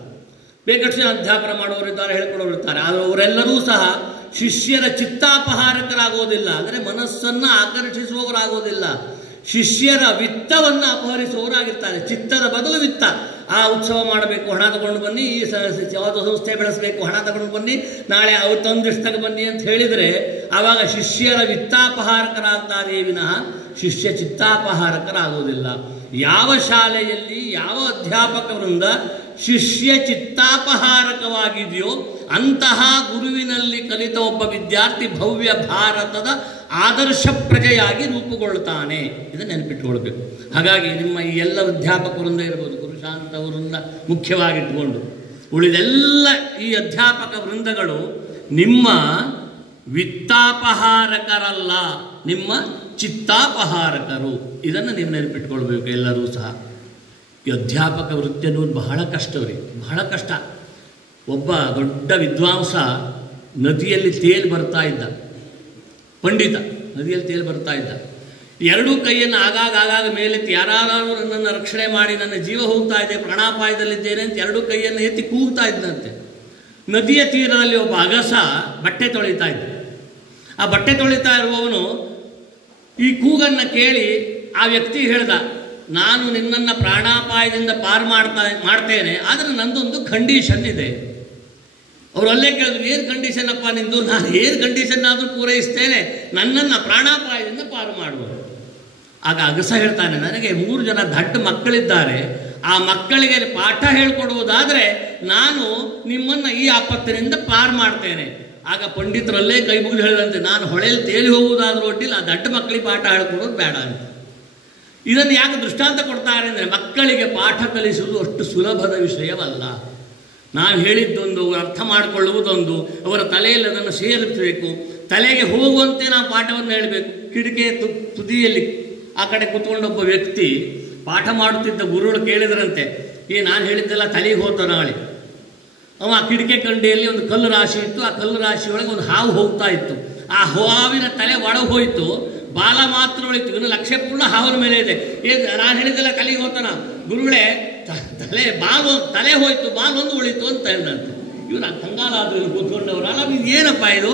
ಬೇಕಷ್ಟು ಅಧ್ಯಾಪನ ಮಾಡೋರಿದ್ದಾರೆ, ಹೇಳ್ಕೊಡೋರಿರ್ತಾರೆ. ಆದರೆ ಅವರೆಲ್ಲರೂ ಸಹ ಶಿಷ್ಯರ ಚಿತ್ತಾಪಹಾರಕರಾಗೋದಿಲ್ಲ, ಅಂದರೆ ಮನಸ್ಸನ್ನು ಆಕರ್ಷಿಸುವವರಾಗೋದಿಲ್ಲ. ಶಿಷ್ಯರ ವಿತ್ತವನ್ನು ಅಪಹರಿಸುವವರಾಗಿರ್ತಾರೆ. ಚಿತ್ತದ ಬದಲು ವಿತ್ತ. ಆ ಉತ್ಸವ ಮಾಡಬೇಕು, ಹಣ ತಗೊಂಡು ಬನ್ನಿ, ಈ ಯಾವುದೋ ಸಂಸ್ಥೆ ಬೆಳೆಸಬೇಕು, ಹಣ ತಗೊಂಡು ಬನ್ನಿ, ನಾಳೆ ಅವ್ರು ತಂದಿಷ್ಟಾಗ ಬನ್ನಿ ಅಂತ ಹೇಳಿದರೆ ಆವಾಗ ಶಿಷ್ಯರ ವಿತ್ತಾಪಹಾರಕರಾಗ್ತಾರೆ ವಿನಃ ಶಿಷ್ಯ ಚಿತ್ತಾಪಹಾರಕರಾಗೋದಿಲ್ಲ. ಯಾವ ಶಾಲೆಯಲ್ಲಿ ಯಾವ ಅಧ್ಯಾಪಕ ವೃಂದ ಶಿಷ್ಯ ಚಿತ್ತಾಪಹಾರಕವಾಗಿದೆಯೋ ಅಂತಹ ಗುರುವಿನಲ್ಲಿ ಕಲಿತ ಒಬ್ಬ ವಿದ್ಯಾರ್ಥಿ ಭವ್ಯ ಭಾರತದ ಆದರ್ಶ ಪ್ರಜೆಯಾಗಿ ರೂಪುಗೊಳ್ಳುತ್ತಾನೆ. ಇದನ್ನು ನೆನಪಿಟ್ಟುಕೊಳ್ಬೇಕು. ಹಾಗಾಗಿ ನಿಮ್ಮ ಈ ಎಲ್ಲ ಅಧ್ಯಾಪಕ ವೃಂದ ಇರ್ಬೋದು, ಗುರುಶಾಂತ ಅವರನ್ನ ಮುಖ್ಯವಾಗಿಟ್ಟುಕೊಂಡು ಉಳಿದೆಲ್ಲ ಈ ಅಧ್ಯಾಪಕ ವೃಂದಗಳು ನಿಮ್ಮ ವಿತ್ತಾಪಹಾರಕರಲ್ಲ, ನಿಮ್ಮ ಚಿತ್ತಾಪಹಾರಕರು. ಇದನ್ನು ನೀವು ನೆನಪಿಟ್ಕೊಳ್ಬೇಕು ಎಲ್ಲರೂ ಸಹ. ಈ ಅಧ್ಯಾಪಕ ವೃತ್ತಿ ಅನ್ನೋದು ಬಹಳ ಕಷ್ಟವ್ರಿ, ಬಹಳ ಕಷ್ಟ. ಒಬ್ಬ ದೊಡ್ಡ ವಿದ್ವಾಂಸ ನದಿಯಲ್ಲಿ ತೇಲಿ ಬರ್ತಾ ಇದ್ದ, ಪಂಡಿತ ನದಿಯಲ್ಲಿ ತೇಲಿ ಬರ್ತಾ ಇದ್ದ. ಎರಡೂ ಕೈಯನ್ನು ಆಗಾಗ ಮೇಲೆತ್ತಿ, ಯಾರಾದರೂ ನನ್ನನ್ನು ರಕ್ಷಣೆ ಮಾಡಿ, ನನ್ನ ಜೀವ ಹೋಗ್ತಾ ಇದೆ, ಪ್ರಾಣಾಪಾಯದಲ್ಲಿದ್ದೇನೆ ಅಂತ ಎರಡೂ ಕೈಯನ್ನು ಎತ್ತಿ ಕೂಗ್ತಾ ಇದ್ದಂತೆ. ನದಿಯ ತೀರದಲ್ಲಿ ಒಬ್ಬ ಅಗಸ ಬಟ್ಟೆ ತೊಳಿತಾ ಇದ್ದ. ಆ ಬಟ್ಟೆ ತೊಳಿತಾ ಇರುವವನು ಈ ಕೂಗನ್ನು ಕೇಳಿ ಆ ವ್ಯಕ್ತಿ ಹೇಳ್ದ, ನಾನು ನಿನ್ನನ್ನು ಪ್ರಾಣಾಪಾಯದಿಂದ ಪಾರು ಮಾಡ್ತೇನೆ, ಆದರೆ ನಂದೊಂದು ಕಂಡೀಷನ್ ಇದೆ. ಅವರು ಅಲ್ಲೇ ಕೇಳಿದ್ರು, ಏನು ಕಂಡೀಷನ್ ಅಪ್ಪ ನಿಂದು? ನಾನು ಏನು ಕಂಡೀಷನ್ ಆದರೂ ಪೂರೈಸ್ತೇನೆ, ನನ್ನನ್ನು ಪ್ರಾಣಾಪಾಯದಿಂದ ಪಾರು ಮಾಡುವುದು. ಆಗ ಅಗಸ ಹೇಳ್ತಾನೆ, ನನಗೆ 3 ಜನ ದಡ್ಡ ಮಕ್ಕಳಿದ್ದಾರೆ, ಆ ಮಕ್ಕಳಿಗೆ ಪಾಠ ಹೇಳ್ಕೊಡುವುದಾದರೆ ನಾನು ನಿಮ್ಮನ್ನು ಈ ಆಪತ್ತಿನಿಂದ ಪಾರು ಮಾಡ್ತೇನೆ. ಆಗ ಪಂಡಿತರಲ್ಲೇ ಕೈ ಮುಗಿದು ಹೇಳಿದಂತೆ, ನಾನು ಹೊಳೆಯಲ್ಲಿ ತೇಲಿ ಹೋಗುವುದಾದ್ರೂ ಒಟ್ಟಿಲ್ಲ, ಆ ದಡ್ಡ ಮಕ್ಕಳಿಗೆ ಪಾಠ ಹೇಳ್ಕೊಡೋದು ಬೇಡ ಅಂತ. ಇದನ್ನು ಯಾಕೆ ದೃಷ್ಟಾಂತ ಕೊಡ್ತಾರೆ ಅಂದರೆ, ಮಕ್ಕಳಿಗೆ ಪಾಠ ಕಲಿಸುವುದು ಅಷ್ಟು ಸುಲಭದ ವಿಷಯವಲ್ಲ. ನಾವು ಹೇಳಿದ್ದೊಂದು, ಅರ್ಥ ಮಾಡಿಕೊಳ್ಳುವುದೊಂದು, ಅವರ ತಲೆಯಲ್ಲಿ ಅದನ್ನು ಸೇರಿಸಬೇಕು, ತಲೆಗೆ ಹೋಗುವಂತೆ ನಾವು ಪಾಠವನ್ನು ಹೇಳಬೇಕು. ಕಿಡಿಕೆಯ ತುದಿಯಲ್ಲಿ ಆ ಕಡೆ ಕೂತ್ಕೊಂಡೊಬ್ಬ ವ್ಯಕ್ತಿ ಪಾಠ ಮಾಡುತ್ತಿದ್ದ ಗುರುಗಳು ಕೇಳಿದ್ರಂತೆ, ನಾನು ಹೇಳಿದ್ದೆಲ್ಲ ತಲೆಗೆ ಹೋತ ನಾಳೆ. ಅವ ಆ ಕಿಡಿಕೆ ಕಂಡಿಯಲ್ಲಿ ಒಂದು ಕಲ್ಲು ರಾಶಿ ಇತ್ತು, ಆ ಕಲ್ಲು ರಾಶಿಯೊಳಗೆ ಒಂದು ಹಾವು ಹೋಗ್ತಾ ಇತ್ತು. ಆ ಹಾವಿನ ತಲೆ ಒಳಗೆ ಹೋಯಿತು, ಬಾಲ ಮಾತ್ರ ಉಳಿತು. ಇವನು ಲಕ್ಷ್ಯ ಪೂರ್ಣ ಹಾವಿನ ಮೇಲೆ ಇದೆ. ನಾನು ಹೇಳಿದ್ದೆಲ್ಲ ತಲೆಗೆ ಹೋತಾನ, ಗುರುಗಳೇ ತಲೆ ಹೋಯ್ತು, ಬಾಲ್ ಒಂದು ಉಳಿತು ಅಂತ ಹೇಳಿದಂತೆ. ಇವರು ಕಂಗಾಲಾದ್ರು ಕೂತ್ಕೊಂಡವ್ರು. ಅಲ್ಲ, ಏನಪ್ಪ ಇದು?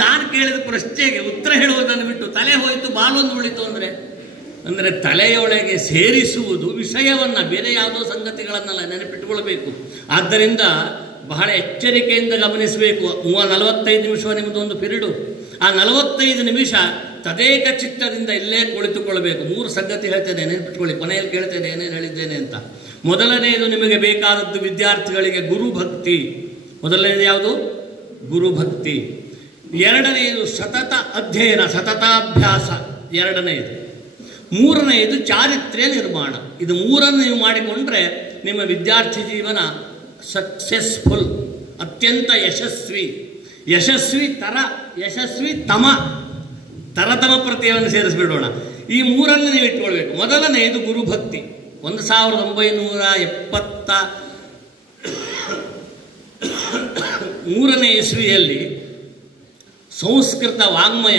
ನಾನು ಕೇಳಿದ ಪ್ರಶ್ನೆಗೆ ಉತ್ತರ ಹೇಳುವುದನ್ನು ಬಿಟ್ಟು ತಲೆ ಹೋಯ್ತು, ಬಾಲೊಂದು ಉಳಿತು ಅಂದರೆ ತಲೆಯೊಳಗೆ ಸೇರಿಸುವುದು ವಿಷಯವನ್ನು, ಬೇರೆ ಯಾವುದೋ ಸಂಗತಿಗಳನ್ನೆಲ್ಲ ನೆನಪಿಟ್ಟುಕೊಳ್ಬೇಕು. ಆದ್ದರಿಂದ ಬಹಳ ಎಚ್ಚರಿಕೆಯಿಂದ ಗಮನಿಸಬೇಕು. 45 ನಿಮಿಷ ನಿಮ್ಮದೊಂದು ಪಿರಿಯಡು. ಆ 45 ನಿಮಿಷ ತದೇಕ ಚಿತ್ತದಿಂದ ಇಲ್ಲೇ ಕುಳಿತುಕೊಳ್ಬೇಕು. 3 ಸಂಗತಿ ಹೇಳ್ತೇನೆ, ನೆನಪಿಟ್ಕೊಳ್ಳಿ. ಕೊನೆಯಲ್ಲಿ ಕೇಳ್ತೇನೆ ಏನೇನು ಹೇಳಿದ್ದೇನೆ ಅಂತ. ಮೊದಲನೆಯದು, ನಿಮಗೆ ಬೇಕಾದದ್ದು ವಿದ್ಯಾರ್ಥಿಗಳಿಗೆ ಗುರುಭಕ್ತಿ. ಮೊದಲನೇದು ಯಾವುದು? ಗುರುಭಕ್ತಿ. ಎರಡನೆಯದು ಸತತ ಅಧ್ಯಯನ, ಸತತಾಭ್ಯಾಸ ಎರಡನೆಯದು. ಮೂರನೆಯದು ಚಾರಿತ್ರ್ಯ ನಿರ್ಮಾಣ. ಇದು 3 ನೀವು ಮಾಡಿಕೊಂಡ್ರೆ ನಿಮ್ಮ ವಿದ್ಯಾರ್ಥಿ ಜೀವನ ಸಕ್ಸೆಸ್ಫುಲ್, ಅತ್ಯಂತ ಯಶಸ್ವಿ. ಯಶಸ್ವಿ ತರತಮ ಪ್ರತ್ಯಯವನ್ನು ಸೇರಿಸ್ಬಿಡೋಣ. ಈ 3 ನೀವು ಇಟ್ಕೊಳ್ಬೇಕು. ಮೊದಲನೆಯದು ಗುರುಭಕ್ತಿ. 1973ನೇ ಇಸ್ವಿಯಲ್ಲಿ ಸಂಸ್ಕೃತ ವಾङ्ಮಯ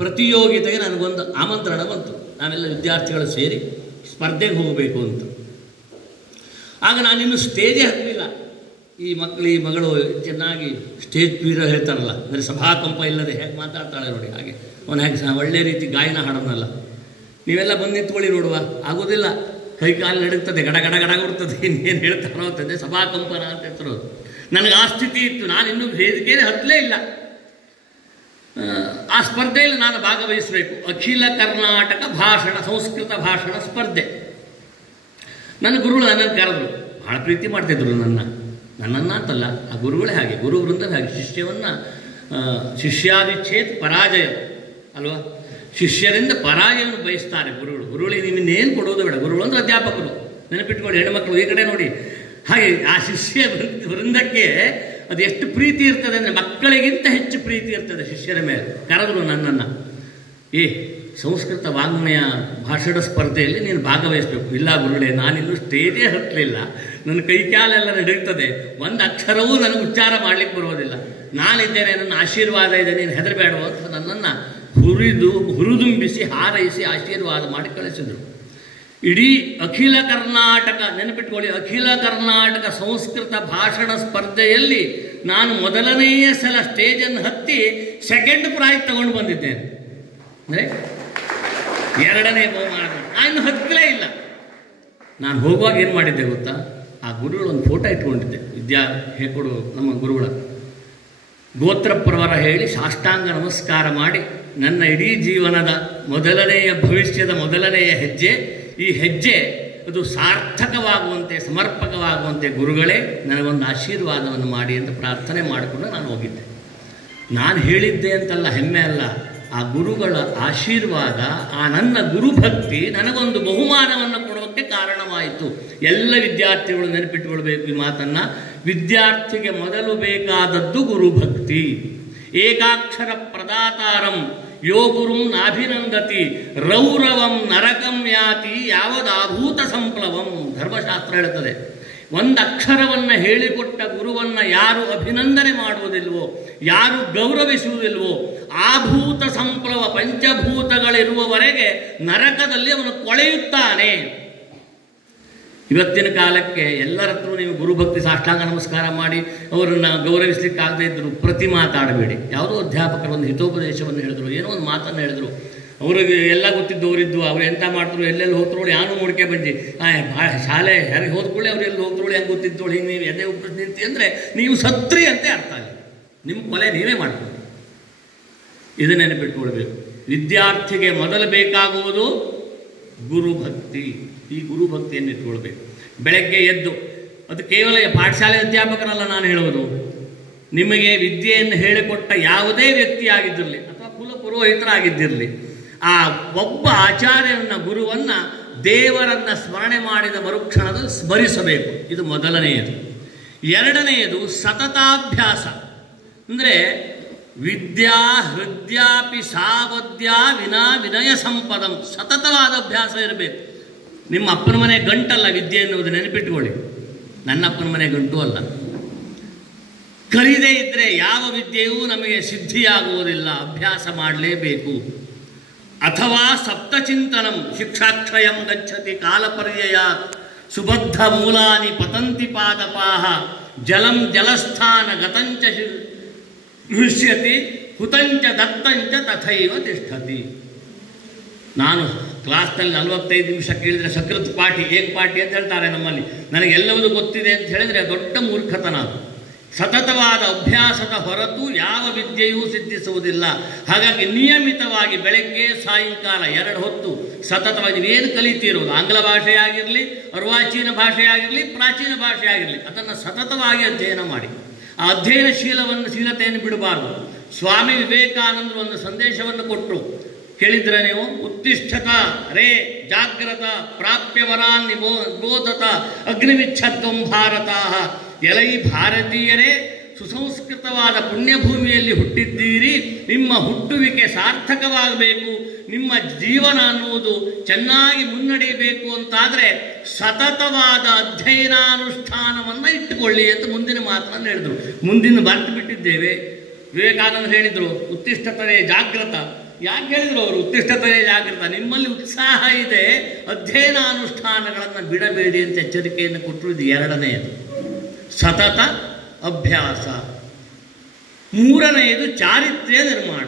ಪ್ರತಿಯೋಗಿತೆಗೆ ನನಗೊಂದು ಆಮಂತ್ರಣ ಬಂತು. ನಾವೆಲ್ಲ ವಿದ್ಯಾರ್ಥಿಗಳು ಸೇರಿ ಸ್ಪರ್ಧೆಗೆ ಹೋಗಬೇಕು ಅಂತ. ಆಗ ನಾನಿನ್ನು ಸ್ಟೇಜೇ ಹತ್ತಲಿಲ್ಲ. ಈ ಮಗಳು ಚೆನ್ನಾಗಿ ಸ್ಟೇಜ್ ವೀರ ಹೇಳ್ತಾರಲ್ಲ, ಅಂದರೆ ಸಭಾಕಂಪ ಇಲ್ಲದೆ ಹೇಗೆ ಮಾತಾಡ್ತಾಳೆ ನೋಡಿ, ಹಾಗೆ ಅವನು ಹೇಗೆ ಒಳ್ಳೆ ರೀತಿ ಗಾಯನ ಹಾಡೋನಲ್ಲ. ನೀವೆಲ್ಲ ಬಂದು ನಿಂತ್ಕೊಳ್ಳಿ ನೋಡುವ, ಆಗೋದಿಲ್ಲ, ಕೈ ಕಾಲು ನಡುಗ್ತದೆ, ಗಡ ಕೊಡ್ತದೆ, ಇನ್ನೇನು ಹೇಳ್ತಾರೋ ಅಂತಂದೆ. ಸಭಾಕಂಪನ ಅಂತ ಹೇಳ್ತಾರೋ. ನನಗೆ ಆ ಸ್ಥಿತಿ ಇತ್ತು. ನಾನಿನ್ನೂ ವೇದಿಕೆಯಲ್ಲಿ ಹತ್ತಲೇ ಇಲ್ಲ. ಆ ಸ್ಪರ್ಧೆಯಲ್ಲಿ ನಾನು ಭಾಗವಹಿಸಬೇಕು. ಅಖಿಲ ಕರ್ನಾಟಕ ಸಂಸ್ಕೃತ ಭಾಷಣ ಸ್ಪರ್ಧೆ. ನನ್ನ ಗುರುಗಳು ನನ್ನನ್ನು ಕರೆದ್ರು, ಭಾಳ ಪ್ರೀತಿ ಮಾಡ್ತಿದ್ರು ನನ್ನನ್ನು ಅಂತಲ್ಲ, ಆ ಗುರುಗಳೇ ಹಾಗೆ, ಗುರುವೃಂದವೇ ಹಾಗೆ. ಶಿಷ್ಯಾದಿಚ್ಛೇತ್ ಪರಾಜಯ ಅಲ್ವಾ? ಶಿಷ್ಯರಿಂದ ಪರಾಜಯವನ್ನು ಬಯಸ್ತಾರೆ ಗುರುಗಳು. ಗುರುಗಳಿಗೆ ನಿಮ್ಮನ್ನೇನು ಕೊಡೋದು ಬೇಡ. ಗುರುಗಳು ಅಂದರೆ ಅಧ್ಯಾಪಕರು, ನೆನಪಿಟ್ಕೊಳ್ಳಿ. ಹೆಣ್ಮಕ್ಳು ಈ ಕಡೆ ನೋಡಿ. ಹಾಗೆ ಆ ಶಿಷ್ಯ ವೃಂದಕ್ಕೆ ಅದು ಎಷ್ಟು ಪ್ರೀತಿ ಇರ್ತದೆ ಅಂದರೆ ಮಕ್ಕಳಿಗಿಂತ ಹೆಚ್ಚು ಪ್ರೀತಿ ಇರ್ತದೆ ಶಿಷ್ಯರ ಮೇಲೆ. ಕರೆದ್ರು ನನ್ನನ್ನು, ಸಂಸ್ಕೃತ ವಾಗ್ಮಯ ಭಾಷಣ ಸ್ಪರ್ಧೆಯಲ್ಲಿ ನೀನು ಭಾಗವಹಿಸಬೇಕು. ಇಲ್ಲ ಗುರುಗಳೇ, ನಾನಿನ್ನೂ ಸ್ಟೇಜೇ ಹತ್ತಲಿಲ್ಲ, ನನ್ನ ಕೈಕಾಲೆಲ್ಲ ನಡೆಯುತ್ತದೆ, ಒಂದು ಅಕ್ಷರವೂ ನನಗೆ ಉಚ್ಚಾರ ಮಾಡಲಿಕ್ಕೆ ಬರೋದಿಲ್ಲ, ನಾನಿದ್ದೇನೆ, ನನ್ನ ಆಶೀರ್ವಾದ ಇದೆ, ನೀನು ಹೆದರಬೇಡ ಅಂತ ನನ್ನನ್ನು ಹುರಿದುಂಬಿಸಿ ಹಾರೈಸಿ ಆಶೀರ್ವಾದ ಮಾಡಿ ಕಳಿಸಿದರು. ಇಡೀ ಅಖಿಲ ಕರ್ನಾಟಕ, ನೆನಪಿಟ್ಕೊಳ್ಳಿ, ಅಖಿಲ ಕರ್ನಾಟಕ ಸಂಸ್ಕೃತ ಭಾಷಣ ಸ್ಪರ್ಧೆಯಲ್ಲಿ ನಾನು ಮೊದಲನೆಯ ಸಲ ಸ್ಟೇಜನ್ನು ಹತ್ತಿ ಸೆಕೆಂಡ್ ಪ್ರೈಸ್ ತಗೊಂಡು ಬಂದಿದ್ದೇನೆ. ಅಂದರೆ ಎರಡನೇ ಬಹುಮಾನ. ನಾನು ಹತ್ತಲೇ ಇಲ್ಲ. ನಾನು ಹೋಗುವಾಗ ಏನು ಮಾಡಿದ್ದೆ ಗೊತ್ತಾ? ಆ ಗುರುಗಳು ಒಂದು ಫೋಟೋ ಇಟ್ಕೊಂಡಿದ್ದೆ, ವಿದ್ಯಾ ಹೇಳ್ಕೊಡು ನಮ್ಮ ಗುರುಗಳ ಗೋತ್ರ ಪ್ರವರ ಹೇಳಿ ಸಾಷ್ಟಾಂಗ ನಮಸ್ಕಾರ ಮಾಡಿ, ನನ್ನ ಇಡೀ ಜೀವನದ ಭವಿಷ್ಯದ ಮೊದಲನೆಯ ಹೆಜ್ಜೆ, ಈ ಹೆಜ್ಜೆ ಅದು ಸಾರ್ಥಕವಾಗುವಂತೆ, ಸಮರ್ಪಕವಾಗುವಂತೆ ಗುರುಗಳೇ ನನಗೊಂದು ಆಶೀರ್ವಾದವನ್ನು ಮಾಡಿ ಅಂತ ಪ್ರಾರ್ಥನೆ ಮಾಡಿಕೊಂಡು ನಾನು ಹೋಗಿದ್ದೆ. ನಾನು ಹೇಳಿದ್ದೆ ಅಂತಲ್ಲ, ಹೆಮ್ಮೆ ಅಲ್ಲ, ಆ ಗುರುಗಳ ಆಶೀರ್ವಾದ, ಆ ನನ್ನ ಗುರುಭಕ್ತಿ ನನಗೊಂದು ಬಹುಮಾನವನ್ನು ಕೊಡೋಕ್ಕೆ ಕಾರಣವಾಯಿತು. ಎಲ್ಲ ವಿದ್ಯಾರ್ಥಿಗಳು ನೆನಪಿಟ್ಟುಕೊಳ್ಬೇಕು ಈ ಮಾತನ್ನು. ವಿದ್ಯಾರ್ಥಿಗೆ ಮೊದಲು ಬೇಕಾದದ್ದು ಗುರುಭಕ್ತಿ. ಏಕಾಕ್ಷರ ಪ್ರದಾತಾರಂ ಯೋ ಗುರುಂ ನಾಭಿನಂದತಿ ರೌರವಂ ನರಕಂ ಯಾತಿ ಯಾವದಾಭೂತ ಸಂಪ್ಲವಂ. ಧರ್ಮಶಾಸ್ತ್ರ ಹೇಳುತ್ತದೆ, ಒಂದು ಅಕ್ಷರವನ್ನು ಹೇಳಿಕೊಟ್ಟ ಗುರುವನ್ನು ಯಾರು ಅಭಿನಂದನೆ ಮಾಡುವುದಿಲ್ವೋ, ಯಾರು ಗೌರವಿಸುವುದಿಲ್ವೋ, ಆಭೂತ ಸಂಪ್ಲವ ಪಂಚಭೂತಗಳಿರುವವರೆಗೆ ನರಕದಲ್ಲಿ ಅವನು ಕೊಳೆಯುತ್ತಾನೆ. ಇವತ್ತಿನ ಕಾಲಕ್ಕೆ ಎಲ್ಲರ ಹತ್ರ ನೀವು ಗುರುಭಕ್ತಿ ಸಾಷ್ಟಾಂಗ ನಮಸ್ಕಾರ ಮಾಡಿ ಅವರನ್ನು ಗೌರವಿಸಲಿಕ್ಕಾಗದೇ ಇದ್ದರು ಪ್ರತಿ ಮಾತಾಡಬೇಡಿ. ಯಾವುದೋ ಅಧ್ಯಾಪಕರು ಒಂದು ಹಿತೋಪದೇಶವನ್ನು ಹೇಳಿದ್ರು, ಏನೋ ಒಂದು ಮಾತನ್ನು ಹೇಳಿದ್ರು, ಅವ್ರಿಗೆ ಎಲ್ಲ ಗೊತ್ತಿದ್ದವರಿದ್ದು, ಅವ್ರು ಎಂತ ಮಾಡ್ತಾರೆ, ಎಲ್ಲೆಲ್ಲಿ ಹೋಗ್ತರೋಳಿ ಯಾನು ನೋಡ್ಕೆ ಬಂದು ಶಾಲೆ ಯಾರಿಗೆ ಹೋದ್ಕೊಳ್ಳಿ, ಅವ್ರು ಎಲ್ಲಿ ಹೋಗ್ತರೋಳಿ ಹೆಂಗೆ ಗೊತ್ತಿದ್ದೋಳಿ, ಹಿಂಗೆ ನೀವು ಎದೆ ಉಪ್ಪಿಸಿ ನಿಂತಿ ಅಂದರೆ ನೀವು ಸತ್ರಿ ಅಂತೆ ಅರ್ಥ ಆಗಿ, ನಿಮ್ಮ ಕೊಲೆ ನೀವೇ ಮಾಡ್ಕೊಳ್ಳಿ. ಇದು ನೆನಪಿಟ್ಕೊಳ್ಬೇಕು. ವಿದ್ಯಾರ್ಥಿಗೆ ಮೊದಲು ಬೇಕಾಗುವುದು ಗುರುಭಕ್ತಿ. ಈ ಗುರುಭಕ್ತಿಯನ್ನು ಇಟ್ಕೊಳ್ಬೇಕು. ಬೆಳಗ್ಗೆ ಎದ್ದು, ಅದು ಕೇವಲ ಪಾಠಶಾಲೆ ಅಧ್ಯಾಪಕರಲ್ಲ ನಾನು ಹೇಳುವುದು, ನಿಮಗೆ ವಿದ್ಯೆಯನ್ನು ಹೇಳಿಕೊಟ್ಟ ಯಾವುದೇ ವ್ಯಕ್ತಿಯಾಗಿದ್ದಿರಲಿ ಅಥವಾ ಕುಲ ಪುರೋಹಿತರಾಗಿದ್ದಿರಲಿ, ಆ ಒಬ್ಬ ಆಚಾರ್ಯನ ಗುರುವನ್ನು ದೇವರನ್ನು ಸ್ಮರಣೆ ಮಾಡಿದ ಮರುಕ್ಷಣದಲ್ಲಿ ಸ್ಮರಿಸಬೇಕು. ಇದು ಮೊದಲನೆಯದು. ಎರಡನೆಯದು ಸತತಾಭ್ಯಾಸ. ಅಂದರೆ ವಿದ್ಯಾ ಹೃದ್ಯಾಪಿ ಸಾವದ್ಯಾ ವಿನಾ ವಿನಯ ಸಂಪದಂ. ಸತತವಾದ ಅಭ್ಯಾಸ ಇರಬೇಕು. ನಿಮ್ಮ ಅಪ್ಪನ ಮನೆ ಗಂಟಲ್ಲ ವಿದ್ಯೆ ಎನ್ನುವುದು, ನೆನಪಿಟ್ಕೊಳ್ಳಿ. ನನ್ನ ಅಪ್ಪನ ಮನೆ ಗಂಟು ಅಲ್ಲ. ಕಲಿದೇ ಇದ್ದರೆ ಯಾವ ವಿದ್ಯೆಯೂ ನಮಗೆ ಸಿದ್ಧಿಯಾಗುವುದಿಲ್ಲ. ಅಭ್ಯಾಸ ಮಾಡಲೇಬೇಕು. ಅಥವಾ ಸಪ್ತಚಿಂತನಂ ಶಿಕ್ಷಾಕ್ಷಯಂ ಗಚ್ಚತಿ ಕಾಲಪರ್ಯಯಾತ್ ಸುಬದ್ಧ ಮೂಲಾನಿ ಪತಂತಿ ಪಾದಪಾಹ ಜಲಂ ಜಲಸ್ಥಾನ ಗತಂಚ ಹೃಷ್ಯತಿ ಹುತಂಚ ದತ್ತಂಚ ತಥೈವ ತಿಷ್ಠತಿ. ನಾನು ಕ್ಲಾಸ್ನಲ್ಲಿ 45 ನಿಮಿಷ ಕೇಳಿದರೆ ಸಕೃತ್ ಪಾಠಿ, ಏಕ್ ಪಾಠಿ ಅಂತ ಹೇಳ್ತಾರೆ ನಮ್ಮಲ್ಲಿ. ನನಗೆಲ್ಲವೂ ಗೊತ್ತಿದೆ ಅಂತ ಹೇಳಿದರೆ ದೊಡ್ಡ ಮೂರ್ಖತನ. ಸತತವಾದ ಅಭ್ಯಾಸದ ಹೊರತು ಯಾವ ವಿದ್ಯೆಯೂ ಸಿದ್ಧಿಸುವುದಿಲ್ಲ. ಹಾಗಾಗಿ ನಿಯಮಿತವಾಗಿ ಬೆಳಗ್ಗೆ ಸಾಯಂಕಾಲ 2 ಹೊತ್ತು ಸತತವಾಗಿ ನೀವೇನು ಕಲಿತೀರೋದು, ಆಂಗ್ಲ ಭಾಷೆಯಾಗಿರಲಿ, ಅರ್ವಾಚೀನ ಭಾಷೆಯಾಗಿರಲಿ, ಪ್ರಾಚೀನ ಭಾಷೆಯಾಗಿರಲಿ, ಅದನ್ನು ಸತತವಾಗಿ ಅಧ್ಯಯನ ಮಾಡಿ. ಆ ಅಧ್ಯಯನ ಶೀಲತೆಯನ್ನು ಬಿಡಬಾರದು. ಸ್ವಾಮಿ ವಿವೇಕಾನಂದರು ಒಂದು ಸಂದೇಶವನ್ನು ಕೊಟ್ಟರು, ಕೇಳಿದ್ರೆ ನೀವು, ಉತ್ತಿಷ್ಠತ ರೇ ಜಾಗ್ರತ ಪ್ರಾಪ್ಯವರಾನ್ ನಿಬೋಧತ ಅಗ್ನಿವಿಚ್ಛದ್ವಂ ಭಾರತ. ಎಲೈ ಭಾರತೀಯರೇ, ಸುಸಂಸ್ಕೃತವಾದ ಪುಣ್ಯಭೂಮಿಯಲ್ಲಿ ಹುಟ್ಟಿದ್ದೀರಿ. ನಿಮ್ಮ ಹುಟ್ಟುವಿಕೆ ಸಾರ್ಥಕವಾಗಬೇಕು, ನಿಮ್ಮ ಜೀವನ ಅನ್ನುವುದು ಚೆನ್ನಾಗಿ ಮುನ್ನಡೆಯಬೇಕು ಅಂತಾದರೆ ಸತತವಾದ ಅಧ್ಯಯನಾನುಷ್ಠಾನವನ್ನು ಇಟ್ಟುಕೊಳ್ಳಿ ಅಂತ ಮುಂದಿನ ಮಾತನ್ನು ಹೇಳಿದರು. ಮುಂದಿನ ಬರೆದು ಬಿಟ್ಟಿದ್ದೇವೆ. ವಿವೇಕಾನಂದರು ಹೇಳಿದರು ಉತ್ತಿಷ್ಠತರೇ ಜಾಗೃತ. ಯಾಕೆ ಹೇಳಿದ್ರು ಅವರು ಉತ್ತಿಷ್ಠತರೇ ಜಾಗೃತ? ನಿಮ್ಮಲ್ಲಿ ಉತ್ಸಾಹ ಇದೆ, ಅಧ್ಯಯನಾನುಷ್ಠಾನಗಳನ್ನು ಬಿಡಬೇಡಿ ಅಂತ ಎಚ್ಚರಿಕೆಯನ್ನು ಕೊಟ್ಟರು. ಇದು ಎರಡನೆಯದು ಸತತ ಅಭ್ಯಾಸ. ಮೂರನೆಯದು ಚಾರಿತ್ರ್ಯ ನಿರ್ಮಾಣ.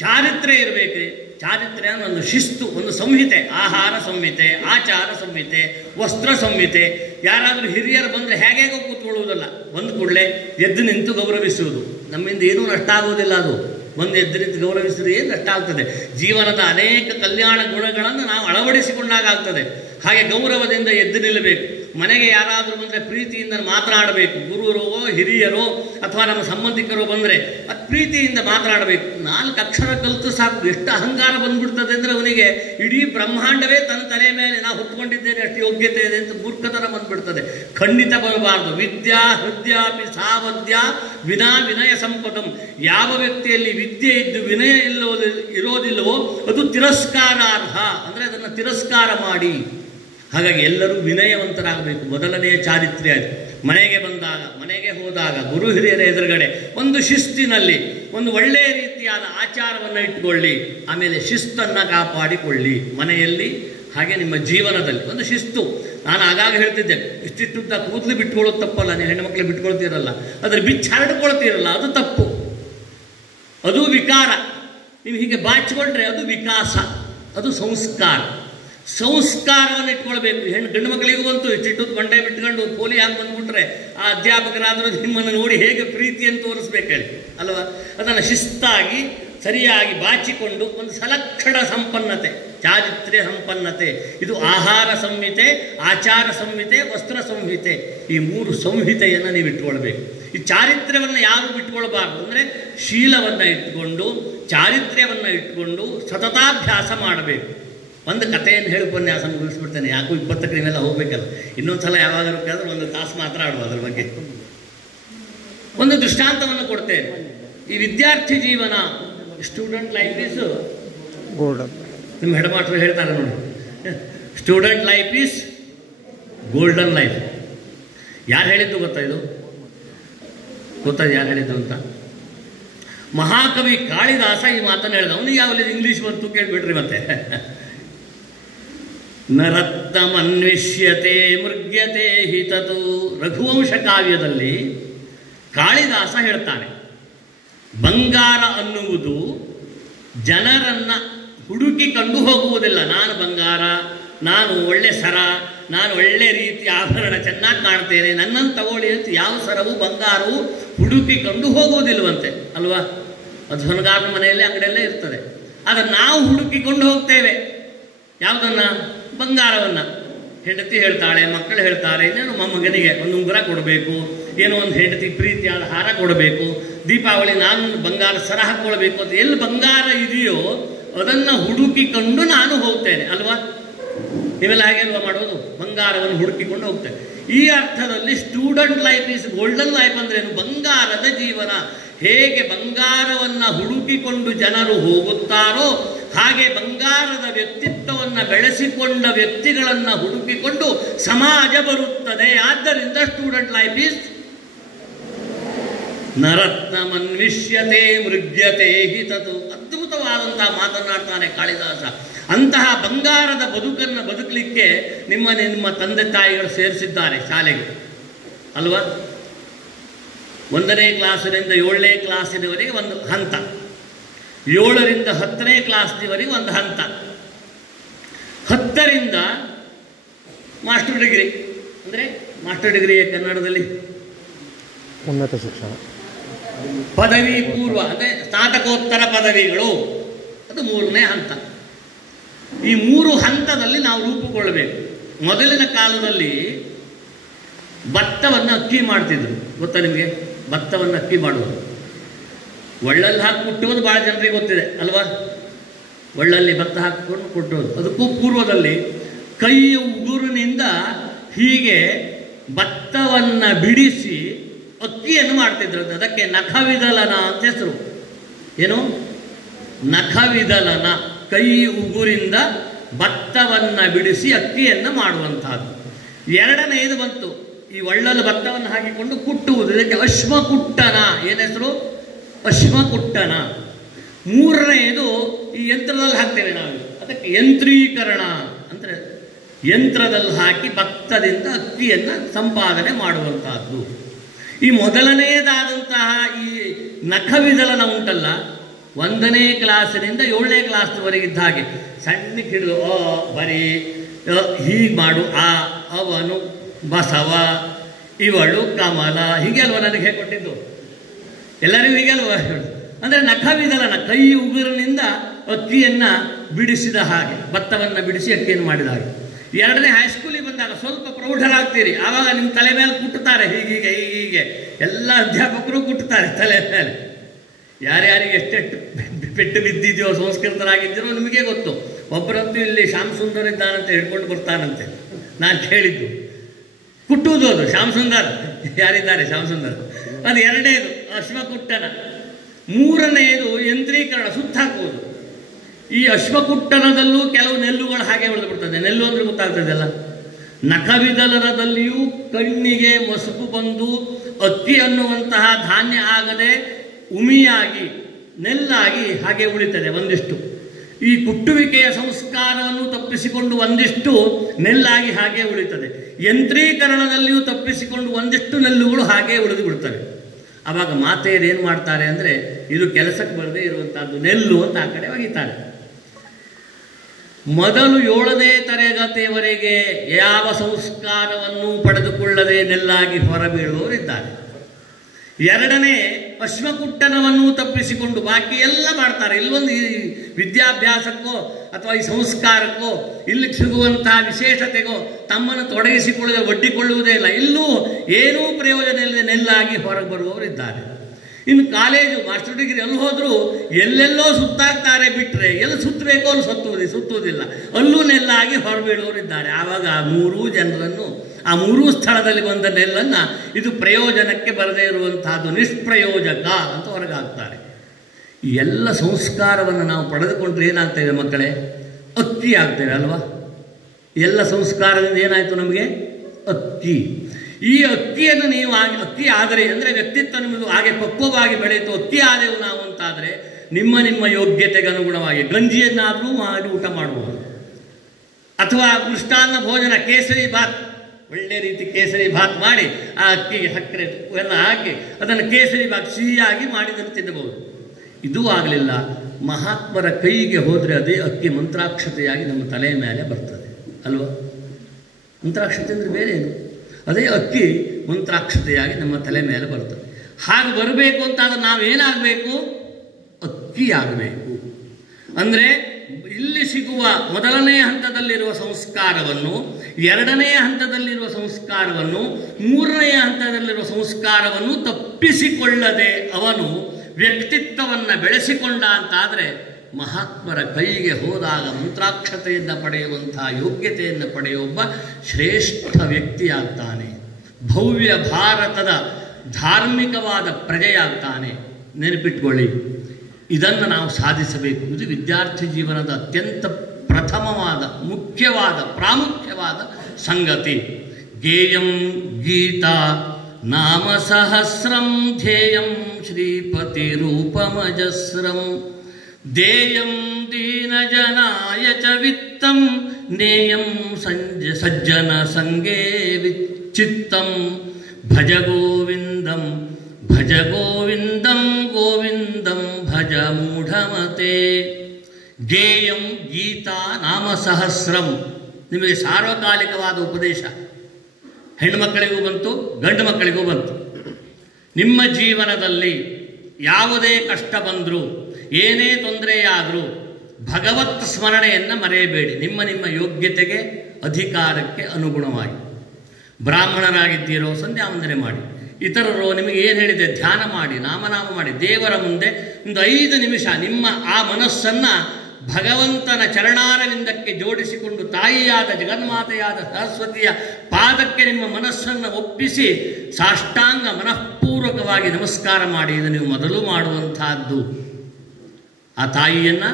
ಚಾರಿತ್ರ್ಯ ಇರಬೇಕು. ಚಾರಿತ್ರ್ಯ ಒಂದು ಶಿಸ್ತು, ಒಂದು ಸಂಹಿತೆ, ಆಹಾರ ಸಂಹಿತೆ, ಆಚಾರ ಸಂಹಿತೆ, ವಸ್ತ್ರ ಸಂಹಿತೆ. ಯಾರಾದರೂ ಹಿರಿಯರು ಬಂದರೆ ಹೇಗೇಗೋ ಕೂತ್ಕೊಳ್ಳುವುದಲ್ಲ, ಬಂದು ಕೂಡಲೇ ಎದ್ದು ನಿಂತು ಗೌರವಿಸುವುದು. ನಮ್ಮಿಂದ ಏನೂ ನಷ್ಟ ಆಗುವುದಿಲ್ಲ. ಅದು ಒಂದು ಎದ್ದು ನಿಂತು ಗೌರವಿಸಿದ್ರೆ ಏನು ನಷ್ಟ ಆಗ್ತದೆ? ಜೀವನದ ಅನೇಕ ಕಲ್ಯಾಣ ಗುಣಗಳನ್ನು ನಾವು ಅಳವಡಿಸಿಕೊಂಡಾಗ್ತದೆ. ಹಾಗೆ ಗೌರವದಿಂದ ಎದ್ದು ನಿಲ್ಲಬೇಕು. ಮನೆಗೆ ಯಾರಾದರೂ ಬಂದರೆ ಪ್ರೀತಿಯಿಂದ ಮಾತನಾಡಬೇಕು. ಗುರುವರೋ ಹಿರಿಯರೋ ಅಥವಾ ನಮ್ಮ ಸಂಬಂಧಿಕರು ಬಂದರೆ ಪ್ರೀತಿಯಿಂದ ಮಾತನಾಡಬೇಕು. 4 ಅಕ್ಷರ ಕಲಿತು ಸಾಕು, ಎಷ್ಟು ಅಹಂಕಾರ ಬಂದ್ಬಿಡ್ತದೆ ಅಂದರೆ ಅವನಿಗೆ ಇಡೀ ಬ್ರಹ್ಮಾಂಡವೇ ತನ್ನ ತಲೆ ಮೇಲೆ ನಾವು ಹುಟ್ಕೊಂಡಿದ್ದೇನೆ ಅಷ್ಟು ಯೋಗ್ಯತೆ ಇದೆ ಅಂತ ಮೂರ್ಖತನ ಬಂದ್ಬಿಡ್ತದೆ. ಖಂಡಿತ ಬರಬಾರ್ದು. ವಿದ್ಯಾ ಹೃದಯಾಪಿ ಸಾವದ್ಯ ವಿನಾ ವಿನಯ ಸಂಪದಂ. ಯಾವ ವ್ಯಕ್ತಿಯಲ್ಲಿ ವಿದ್ಯೆ ಇದ್ದು ವಿನಯ ಇರೋದಿಲ್ಲವೋ ಅದು ತಿರಸ್ಕಾರಾರ್ಹ, ಅಂದರೆ ಅದನ್ನು ತಿರಸ್ಕಾರ ಮಾಡಿ. ಹಾಗಾಗಿ ಎಲ್ಲರೂ ವಿನಯವಂತರಾಗಬೇಕು. ಮೊದಲನೆಯ ಚಾರಿತ್ರ್ಯ ಅದು. ಮನೆಗೆ ಬಂದಾಗ, ಮನೆಗೆ ಹೋದಾಗ, ಗುರು ಹಿರಿಯರ ಎದುರುಗಡೆ ಒಂದು ಶಿಸ್ತಿನಲ್ಲಿ ಒಂದು ಒಳ್ಳೆಯ ರೀತಿಯಾದ ಆಚಾರವನ್ನು ಇಟ್ಕೊಳ್ಳಿ. ಆಮೇಲೆ ಶಿಸ್ತನ್ನು ಕಾಪಾಡಿಕೊಳ್ಳಿ ಮನೆಯಲ್ಲಿ, ಹಾಗೆ ನಿಮ್ಮ ಜೀವನದಲ್ಲಿ ಒಂದು ಶಿಸ್ತು. ನಾನು ಆಗಾಗ ಹೇಳ್ತಿದ್ದೆ, ಇಷ್ಟಿಷ್ಟುದ್ದ ಕೂದಲು ಬಿಟ್ಕೊಳ್ಳೋದು ತಪ್ಪಲ್ಲ. ನೀವು ಹೆಣ್ಣುಮಕ್ಳು ಬಿಟ್ಕೊಳ್ತೀರಲ್ಲ, ಅದ್ರ ಬಿಚ್ಚಿ ಹರಡ್ಕೊಳ್ತೀರಲ್ಲ, ಅದು ತಪ್ಪು, ಅದು ವಿಕಾರ. ನೀವು ಹೀಗೆ ಬಾಚಿಕೊಂಡ್ರೆ ಅದು ವಿಕಾಸ, ಅದು ಸಂಸ್ಕಾರ. ಸಂಸ್ಕಾರವನ್ನು ಇಟ್ಕೊಳ್ಬೇಕು. ಗಂಡು ಮಕ್ಕಳಿಗೂ ಬಂತು, ಇಷ್ಟಿಟ್ಟು ಬಂಡೆ ಬಿಟ್ಕೊಂಡು ಪೋಲಿ ಹಾಕಿ ಬಂದ್ಬಿಟ್ರೆ ಆ ಅಧ್ಯಾಪಕರಾದರೂ ನಿಮ್ಮನ್ನು ನೋಡಿ ಹೇಗೆ ಪ್ರೀತಿಯನ್ನು ತೋರಿಸ್ಬೇಕು ಹೇಳಿ ಅಲ್ವಾ? ಅದನ್ನು ಶಿಸ್ತಾಗಿ ಸರಿಯಾಗಿ ಬಾಚಿಕೊಂಡು ಒಂದು ಸಲಕ್ಷಣ ಸಂಪನ್ನತೆ, ಚಾರಿತ್ರ್ಯ ಸಂಪನ್ನತೆ, ಇದು ಆಹಾರ ಸಂಹಿತೆ, ಆಚಾರ ಸಂಹಿತೆ, ವಸ್ತ್ರ ಸಂಹಿತೆ, ಈ 3 ಸಂಹಿತೆಯನ್ನು ನೀವು ಇಟ್ಕೊಳ್ಬೇಕು. ಈ ಚಾರಿತ್ರ್ಯವನ್ನು ಯಾರು ಬಿಟ್ಕೊಳ್ಬಾರ್ದು ಅಂದರೆ ಶೀಲವನ್ನು ಇಟ್ಕೊಂಡು ಚಾರಿತ್ರ್ಯವನ್ನು ಇಟ್ಕೊಂಡು ಸತತಾಭ್ಯಾಸ ಮಾಡಬೇಕು. ಒಂದು ಕಥೆಯನ್ನು ಹೇಳಿ ಉಪನ್ಯಾಸ ಮುಗಿಸ್ಬಿಡ್ತೇನೆ, ಯಾಕೋ 20ಕ್ಕೆ ನೀವೆಲ್ಲ ಹೋಗ್ಬೇಕಲ್ಲ. ಇನ್ನೊಂದು ಸಲ ಯಾವಾಗಾದ್ರೂ ಬೇಕಾದ್ರೆ 1 ತಾಸು ಮಾತ್ರ ಆಡುವ ಅದ್ರ ಬಗ್ಗೆ. ಒಂದು ದೃಷ್ಟಾಂತವನ್ನು ಕೊಡ್ತೇನೆ. ಈ ವಿದ್ಯಾರ್ಥಿ ಜೀವನ, ಸ್ಟೂಡೆಂಟ್ ಲೈಫ್ ಈಸ್ ಗೋಲ್ಡನ್. ನಿಮ್ಮ ಹೆಡ್ ಮಾಸ್ಟರ್ ಹೇಳ್ತಾರೆ ನೋಡಿ, student life is golden life. ಯಾರು ಹೇಳಿದ್ದು ಗೊತ್ತಾ? ಇದು ಗೊತ್ತಾ ಯಾರು ಹೇಳಿದ್ದು ಅಂತ? ಮಹಾಕವಿ ಕಾಳಿದಾಸ ಈ ಮಾತನ್ನು ಹೇಳಿದ. ಅವನಿಗೆ ಯಾವಲ್ಲಿ ಇಂಗ್ಲೀಷ್ ಬಂತು ಕೇಳ್ಬಿಟ್ರಿ ಮತ್ತೆ. ನರತ್ನಮನ್ವಿಷ್ಯತೆ ಮೃಗ್ಯತೆ ಹಿತತು. ರಘುವಂಶ ಕಾವ್ಯದಲ್ಲಿ ಕಾಳಿದಾಸ ಹೇಳ್ತಾನೆ, ಬಂಗಾರ ಅನ್ನುವುದು ಜನರನ್ನು ಹುಡುಕಿ ಕಂಡು ಹೋಗುವುದಿಲ್ಲ. ನಾನು ಬಂಗಾರ, ನಾನು ಒಳ್ಳೆ ಸರ, ನಾನು ಒಳ್ಳೆ ರೀತಿ ಆಭರಣ ಚೆನ್ನಾಗಿ ಕಾಣ್ತೇನೆ, ನನ್ನನ್ನು ತಗೊಳ್ಳಿ ಅಂತ ಯಾವ ಸರವು ಬಂಗಾರವು ಹುಡುಕಿ ಕಂಡು ಹೋಗುವುದಿಲ್ವಂತೆ ಅಲ್ವಾ? ಅದು ಹೊನಗಾರನ ಮನೆಯಲ್ಲೇ ಅಂಗಡಿಯಲ್ಲೇ ಇರ್ತದೆ. ಆದರೆ ನಾವು ಹುಡುಕಿಕೊಂಡು ಹೋಗ್ತೇವೆ ಯಾವುದನ್ನು? ಬಂಗಾರವನ್ನು. ಹೆಂಡತಿ ಹೇಳ್ತಾಳೆ, ಮಕ್ಕಳು ಹೇಳ್ತಾರೆ, ಇನ್ನೇನು ಮಗನಿಗೆ ಒಂದು ಉಂಗುರ ಕೊಡಬೇಕು, ಏನೋ ಒಂದು ಹೆಂಡತಿ ಪ್ರೀತಿಯಾದ ಹಾರ ಕೊಡಬೇಕು, ದೀಪಾವಳಿ ನಾನು ಬಂಗಾರ ಸರ ಹಾಕ್ಕೊಳ್ಬೇಕು ಅಂತ ಎಲ್ಲಿ ಬಂಗಾರ ಇದೆಯೋ ಅದನ್ನು ಹುಡುಕಿಕೊಂಡು ನಾನು ಹೋಗ್ತೇನೆ ಅಲ್ವಾ? ನೀವೆಲ್ಲ ಹಾಗೆ ಅಲ್ವಾ ಮಾಡೋದು? ಬಂಗಾರವನ್ನು ಹುಡುಕಿಕೊಂಡು ಹೋಗ್ತೇನೆ. ಈ ಅರ್ಥದಲ್ಲಿ student life is golden life ಅಂದ್ರೇನು? ಬಂಗಾರದ ಜೀವನ. ಹೇಗೆ ಬಂಗಾರವನ್ನು ಹುಡುಕಿಕೊಂಡು ಜನರು ಹೋಗುತ್ತಾರೋ ಹಾಗೆ ಬಂಗಾರದ ವ್ಯಕ್ತಿತ್ವವನ್ನು ಬೆಳೆಸಿಕೊಂಡ ವ್ಯಕ್ತಿಗಳನ್ನು ಹುಡುಕಿಕೊಂಡು ಸಮಾಜ ಬರುತ್ತದೆ. ಆದ್ದರಿಂದ ಸ್ಟೂಡೆಂಟ್ ಲೈಫ್ ಈಸ್ ನರತ್ನಮನ್ವಿಷ್ಯತೆ ಮೃಗ್ಯತೆ ಹಿತತು. ಅದ್ಭುತವಾದಂತಹ ಮಾತನಾಡ್ತಾನೆ ಕಾಳಿದಾಸ. ಅಂತಹ ಬಂಗಾರದ ಬದುಕನ್ನು ಬದುಕಲಿಕ್ಕೆ ನಿಮ್ಮ ತಂದೆ ತಾಯಿಗಳು ಸೇರಿಸಿದ್ದಾರೆ ಶಾಲೆಗೆ ಅಲ್ವಾ? 1ನೇ ಕ್ಲಾಸಿನಿಂದ 7ನೇ ಕ್ಲಾಸಿನವರೆಗೆ ಒಂದು ಹಂತ, 7ರಿಂದ 10ನೇ ಕ್ಲಾಸ್ನವರೆಗೆ ಒಂದು ಹಂತ, 10ರಿಂದ ಮಾಸ್ಟರ್ ಡಿಗ್ರಿ. ಅಂದರೆ ಮಾಸ್ಟರ್ ಡಿಗ್ರಿ ಕನ್ನಡದಲ್ಲಿ ಉನ್ನತ ಶಿಕ್ಷಣ, ಪದವಿ ಪೂರ್ವ ಅಂದರೆ ಸ್ನಾತಕೋತ್ತರ ಪದವಿಗಳು, ಅದು 3ನೇ ಹಂತ. ಈ 3 ಹಂತದಲ್ಲಿ ನಾವು ರೂಪುಗೊಳ್ಳಬೇಕು. ಮೊದಲಿನ ಕಾಲದಲ್ಲಿ ಭತ್ತವನ್ನು ಅಕ್ಕಿ ಮಾಡ್ತಿದ್ರು, ಗೊತ್ತಾ ನಿಮಗೆ? ಭತ್ತವನ್ನು ಅಕ್ಕಿ ಮಾಡುವುದು, ಒಳ್ಳಲ್ಲಿ ಹಾಕಿ ಕುಟ್ಟುವುದು ಭಾಳ ಜನರಿಗೆ ಗೊತ್ತಿದೆ ಅಲ್ವಾ? ಒಳ್ಳಲ್ಲಿ ಭತ್ತ ಹಾಕಿಕೊಂಡು ಕುಟ್ಟುವುದು. ಅದಕ್ಕೂ ಪೂರ್ವದಲ್ಲಿ ಕೈಯ ಉಗುರಿನಿಂದ ಹೀಗೆ ಭತ್ತವನ್ನು ಬಿಡಿಸಿ ಅಕ್ಕಿಯನ್ನು ಮಾಡ್ತಿದ್ರು. ಅದಕ್ಕೆ ನಖವಿದಲನ ಅಂತ ಹೆಸರು. ಏನು? ನಖವಿದಲನ. ಕೈ ಉಗುರಿಂದ ಭತ್ತವನ್ನು ಬಿಡಿಸಿ ಅಕ್ಕಿಯನ್ನು ಮಾಡುವಂತಹದ್ದು. 2ನೇದು ಬಂತು, ಈ ಒಳ್ಳಲು ಭತ್ತವನ್ನು ಹಾಕಿಕೊಂಡು ಕುಟ್ಟುವುದು. ಇದಕ್ಕೆ ಅಶ್ಮಕುಟ್ಟನ. ಏನು ಹೆಸರು? ಅಶ್ಮಕುಟ್ಟನ. 3ನೇದು ಈ ಯಂತ್ರದಲ್ಲಿ ಹಾಕ್ತೇವೆ ನಾವು, ಅದಕ್ಕೆ ಯಂತ್ರೀಕರಣ. ಅಂದರೆ ಯಂತ್ರದಲ್ಲಿ ಹಾಕಿ ಭತ್ತದಿಂದ ಅಕ್ಕಿಯನ್ನು ಸಂಪಾದನೆ ಮಾಡುವಂತಹದ್ದು. ಈ ಮೊದಲನೆಯದಾದಂತಹ ಈ ನಖವಿದಲನ ಉಂಟಲ್ಲ, 1ನೇ ಕ್ಲಾಸಿನಿಂದ 7ನೇ ಕ್ಲಾಸ್ವರೆಗಿದ್ದ ಹಾಗೆ ಸಣ್ಣಕ್ಕೆ ಹಿಡಿದು ಬರೀ ಹೀಗೆ ಮಾಡು, ಅವನು ಬಸವ, ಇವಳು ಕಮಲ, ಹೀಗೆ ಅಲ್ವ ನನಗೆ ಹೇಳಿಕೊಟ್ಟಿದ್ದು? ಎಲ್ಲರಿಗೂ ಹೀಗೆ ಅಲ್ವ? ಅಂದರೆ ನಖವಿದಲನ, ಕೈ ಉಗುರಿನಿಂದ ಅಕ್ಕಿಯನ್ನು ಬಿಡಿಸಿದ ಹಾಗೆ, ಭತ್ತವನ್ನು ಬಿಡಿಸಿ ಅಕ್ಕಿಯನ್ನು ಮಾಡಿದ ಹಾಗೆ. 2ನೇ ಹೈಸ್ಕೂಲಿಗೆ ಬಂದಾಗ ಸ್ವಲ್ಪ ಪ್ರೌಢರಾಗ್ತೀರಿ, ಆವಾಗ ನಿಮ್ಮ ತಲೆ ಮೇಲೆ ಕುಟ್ಟುತ್ತಾರೆ, ಹೀಗೀಗೆ ಹೀಗೀಗೆ ಎಲ್ಲ ಅಧ್ಯಾಪಕರು ಕುಟ್ಟುತ್ತಾರೆ ತಲೆ ಮೇಲೆ. ಯಾರ್ಯಾರಿಗೆ ಎಷ್ಟೆಷ್ಟು ಪೆಟ್ಟು ಬಿದ್ದಿದೆಯೋ ಸಂಸ್ಕೃತರಾಗಿದ್ದೀರೋ ನಿಮಗೆ ಗೊತ್ತು. ಒಬ್ಬರಂತೂ ಇಲ್ಲಿ ಶ್ಯಾಮ್ ಸುಂದರ್ ಇದ್ದಾನಂತ ಹಿಡ್ಕೊಂಡು ಬರ್ತಾನಂತೆ, ನಾನು ಕೇಳಿದ್ದು. ಕುಟ್ಟುವುದು ಅದು ಶ್ಯಾಮ್ ಸುಂದರ್, ಯಾರಿದ್ದಾರೆ ಶ್ಯಾಮ್ ಸುಂದರ್. ಅದು ಎರಡನೇದು ಅಶ್ವಕುಟ್ಟನ. ಮೂರನೆಯದು ಯಂತ್ರೀಕರಣ, ಸುತ್ತಾಕುವುದು. ಈ ಅಶ್ವಕುಟ್ಟನದಲ್ಲೂ ಕೆಲವು ನೆಲ್ಲುಗಳು ಹಾಗೆ ಉಳಿದು ಬಿಡ್ತದೆ. ನೆಲ್ಲು ಅಂದರೆ ಗೊತ್ತಾಗ್ತದಲ್ಲ, ನಖವಿದಲರದಲ್ಲಿಯೂ ಕಣ್ಣಿಗೆ ಮಸುಕು ಬಂದು ಅಕ್ಕಿ ಅನ್ನುವಂತಹ ಧಾನ್ಯ ಆಗದೆ ಉಮಿಯಾಗಿ ನೆಲ್ಲಾಗಿ ಹಾಗೆ ಉಳಿತದೆ ಒಂದಿಷ್ಟು. ಈ ಕುಟ್ಟುವಿಕೆಯ ಸಂಸ್ಕಾರವನ್ನು ತಪ್ಪಿಸಿಕೊಂಡು ಒಂದಿಷ್ಟು ನೆಲ್ಲಾಗಿ ಹಾಗೆ ಉಳಿತದೆ. ಯಂತ್ರೀಕರಣದಲ್ಲಿಯೂ ತಪ್ಪಿಸಿಕೊಂಡು ಒಂದಿಷ್ಟು ನೆಲ್ಲುಗಳು ಹಾಗೆ ಉಳಿದು ಬಿಡ್ತವೆ. ಆವಾಗ ಮಾತೆಯರು ಏನು ಮಾಡ್ತಾರೆ ಅಂದರೆ, ಇದು ಕೆಲಸಕ್ಕೆ ಬರದೇ ಇರುವಂಥದ್ದು ನೆಲ್ಲು ಅಂತ ಆ ಕಡೆ ಒಗಿತಾರೆ. ಮೊದಲು 7ನೇ ತರಗತಿಯವರೆಗೆ ಯಾವ ಸಂಸ್ಕಾರವನ್ನು ಪಡೆದುಕೊಳ್ಳದೆ ನೆಲ್ಲಾಗಿ ಹೊರಬೀಳುವವರಿದ್ದಾರೆ. 2ನೇ ಅಶ್ವಕುಟ್ಟನವನ್ನು ತಪ್ಪಿಸಿಕೊಂಡು ಬಾಕಿ ಎಲ್ಲ ಮಾಡ್ತಾರೆ. ಇಲ್ಲೊಂದು ಈ ವಿದ್ಯಾಭ್ಯಾಸಕ್ಕೋ ಅಥವಾ ಈ ಸಂಸ್ಕಾರಕ್ಕೋ ಇಲ್ಲಿ ಸಿಗುವಂತಹ ವಿಶೇಷತೆಗೋ ತಮ್ಮನ್ನು ತೊಡಗಿಸಿಕೊಳ್ಳದೆ ಒಡ್ಡಿಕೊಳ್ಳುವುದೇ ಇಲ್ಲ. ಇಲ್ಲೂ ಏನೂ ಪ್ರಯೋಜನ ಇಲ್ಲದೆ ನೆಲ್ಲಾಗಿ ಹೊರಗೆ ಬರುವವರಿದ್ದಾರೆ. ಇನ್ನು ಕಾಲೇಜು ಮಾಸ್ಟರ್ ಡಿಗ್ರಿ ಅಲ್ಲಿ ಹೋದರೂ ಎಲ್ಲೆಲ್ಲೋ ಸುತ್ತಾಗ್ತಾರೆ, ಬಿಟ್ಟರೆ ಎಲ್ಲಿ ಸುತ್ತಬೇಕೋ ಅಲ್ಲಿ ಸುತ್ತುವುದಿಲ್ಲ, ಅಲ್ಲೂ ನೆಲ್ಲಾಗಿ ಹೊರಬೀಳುವವರಿದ್ದಾರೆ. ಆವಾಗ ಆ 3 ಜನರನ್ನು, ಆ 3 ಸ್ಥಳದಲ್ಲಿ ಬಂದ ನೆಲ್ಲನ್ನು ಇದು ಪ್ರಯೋಜನಕ್ಕೆ ಬರದೇ ಇರುವಂತಹದ್ದು ನಿಷ್ಪ್ರಯೋಜಕ ಅಂತ ಹೊರಗಾಗ್ತಾರೆ. ಈ ಎಲ್ಲ ಸಂಸ್ಕಾರವನ್ನು ನಾವು ಪಡೆದುಕೊಂಡ್ರೆ ಏನಾಗ್ತೇವೆ ಮಕ್ಕಳೇ? ಅಕ್ಕಿ ಆಗ್ತೇವೆ ಅಲ್ವಾ? ಎಲ್ಲ ಸಂಸ್ಕಾರದಿಂದ ಏನಾಯಿತು ನಮಗೆ? ಅಕ್ಕಿ. ಈ ಅಕ್ಕಿಯನ್ನು ನೀವು ಅಕ್ಕಿ ಆದರೆ ಅಂದರೆ ವ್ಯಕ್ತಿತ್ವ ನಿಮ್ಮದು ಹಾಗೆ ಪಕ್ವವಾಗಿ ಬೆಳೆಯಿತು, ಅಕ್ಕಿ ಆದೆವು ನಾವು ಅಂತಾದರೆ ನಿಮ್ಮ ಯೋಗ್ಯತೆಗೆ ಅನುಗುಣವಾಗಿ ಗಂಜಿಯನ್ನಾದರೂ ಮಾಡಿ ಊಟ ಮಾಡುವುದು, ಅಥವಾ ಮೃಷ್ಟಾನ್ನ ಭೋಜನ ಕೇಸರಿ ಭಾತ್, ಒಳ್ಳೆ ರೀತಿ ಕೇಸರಿ ಭಾತ್ ಮಾಡಿ ಆ ಅಕ್ಕಿಗೆ ಸಕ್ಕರೆ ಎಲ್ಲ ಹಾಕಿ ಅದನ್ನು ಕೇಸರಿ ಭಾತ್ ಸಿಹಿಯಾಗಿ ಮಾಡಿದನ್ನು ತಿನ್ನಬಹುದು. ಇದೂ ಆಗಲಿಲ್ಲ. ಮಹಾತ್ಮರ ಕೈಗೆ ಹೋದರೆ ಅದೇ ಅಕ್ಕಿ ಮಂತ್ರಾಕ್ಷತೆಯಾಗಿ ನಮ್ಮ ತಲೆಯ ಮೇಲೆ ಬರ್ತದೆ ಅಲ್ವಾ? ಮಂತ್ರಾಕ್ಷತೆ ಅಂದರೆ ಬೇರೆ ಏನು? ಅದೇ ಅಕ್ಕಿ ಮಂತ್ರಾಕ್ಷತೆಯಾಗಿ ನಮ್ಮ ತಲೆ ಮೇಲೆ ಬರ್ತದೆ. ಹಾಗೆ ಬರಬೇಕು ಅಂತಾದ್ರೆ ನಾವೇನಾಗಬೇಕು? ಅಕ್ಕಿ ಆಗಬೇಕು. ಅಂದರೆ ಇಲ್ಲಿ ಸಿಗುವ 1ನೇ ಹಂತದಲ್ಲಿರುವ ಸಂಸ್ಕಾರವನ್ನು, 2ನೇ ಹಂತದಲ್ಲಿರುವ ಸಂಸ್ಕಾರವನ್ನು, 3ನೇ ಹಂತದಲ್ಲಿರುವ ಸಂಸ್ಕಾರವನ್ನು ತಪ್ಪಿಸಿಕೊಳ್ಳದೆ ಅವನು ವ್ಯಕ್ತಿತ್ವವನ್ನು ಬೆಳೆಸಿಕೊಂಡ ಅಂತಾದರೆ ಮಹಾತ್ಮರ ಕೈಗೆ ಹೋದಾಗ ಮಂತ್ರಾಕ್ಷತೆಯನ್ನು ಪಡೆಯುವಂತಹ ಯೋಗ್ಯತೆಯನ್ನು ಪಡೆಯುವ ಒಬ್ಬ ಶ್ರೇಷ್ಠ ವ್ಯಕ್ತಿಯಾಗ್ತಾನೆ. ಭವ್ಯ ಭಾರತದ ಧಾರ್ಮಿಕವಾದ ಪ್ರಜೆಯಾಗ್ತಾನೆ. ನೆನಪಿಟ್ಕೊಳ್ಳಿ, ಇದನ್ನು ನಾವು ಸಾಧಿಸಬೇಕು. ಇದು ವಿದ್ಯಾರ್ಥಿ ಜೀವನದ ಅತ್ಯಂತ ಪ್ರಥಮವಾದ, ಮುಖ್ಯವಾದ, ಪ್ರಾಮುಖ್ಯವಾದ ಸಂಗತಿ. ಗೇಯಂ ಗೀತಾ ನಾಮ ಸಹಸ್ರಂ ಧ್ಯೇಯಂ ಶ್ರೀಪತಿ ರೂಪಮಜಸ್ರಂ ದೇಯಂ ದೀನಜನಾಯ ಚ ವಿತ್ತಂ ನೇಯಂ ಸಜ್ಜನ ಸಂಗೇ ವಿಚ್ಚಿತ್ತಂ ಭಜ ಗೋವಿಂದಂ ಭಜ ಗೋವಿಂದಂ ಗೋವಿಂದಂ ಭಜ ಮೂಢಮತೆ. ಗೇಯಂ ಗೀತಾ ನಾಮ ಸಹಸ್ರಂ ನಿಮಗೆ ಸಾರ್ವಕಾಲಿಕವಾದ ಉಪದೇಶ. ಹೆಣ್ಣುಮಕ್ಕಳಿಗೂ ಬಂತು, ಗಂಡು ಮಕ್ಕಳಿಗೂ ಬಂತು. ನಿಮ್ಮ ಜೀವನದಲ್ಲಿ ಯಾವುದೇ ಕಷ್ಟ ಬಂದರೂ, ಏನೇ ತೊಂದರೆಯಾದರೂ ಭಗವತ್ ಸ್ಮರಣೆಯನ್ನು ಮರೆಯಬೇಡಿ. ನಿಮ್ಮ ಯೋಗ್ಯತೆಗೆ, ಅಧಿಕಾರಕ್ಕೆ ಅನುಗುಣವಾಗಿ. ಬ್ರಾಹ್ಮಣರಾಗಿದ್ದೀರೋ ಸಂಧ್ಯಾವಂದನೆ ಮಾಡಿ, ಇತರರು ನಿಮಗೆ ಏನು ಹೇಳಿದೆ ಧ್ಯಾನ ಮಾಡಿ, ನಾಮನಾಮ ಮಾಡಿ, ದೇವರ ಮುಂದೆ ಒಂದು 5 ನಿಮಿಷ ನಿಮ್ಮ ಆ ಮನಸ್ಸನ್ನು ಭಗವಂತನ ಚರಣಾರವಿಂದಕ್ಕೆ ಜೋಡಿಸಿಕೊಂಡು ತಾಯಿಯಾದ ಜಗನ್ಮಾತೆಯಾದ ಸರಸ್ವತಿಯ ಪಾದಕ್ಕೆ ನಿಮ್ಮ ಮನಸ್ಸನ್ನು ಒಪ್ಪಿಸಿ ಸಾಷ್ಟಾಂಗ ಮನಃಪೂರ್ವಕವಾಗಿ ನಮಸ್ಕಾರ ಮಾಡಿ. ಇದು ನೀವು ಮೊದಲು ಮಾಡುವಂತಹದ್ದು. ಆ ತಾಯಿಯನ್ನು,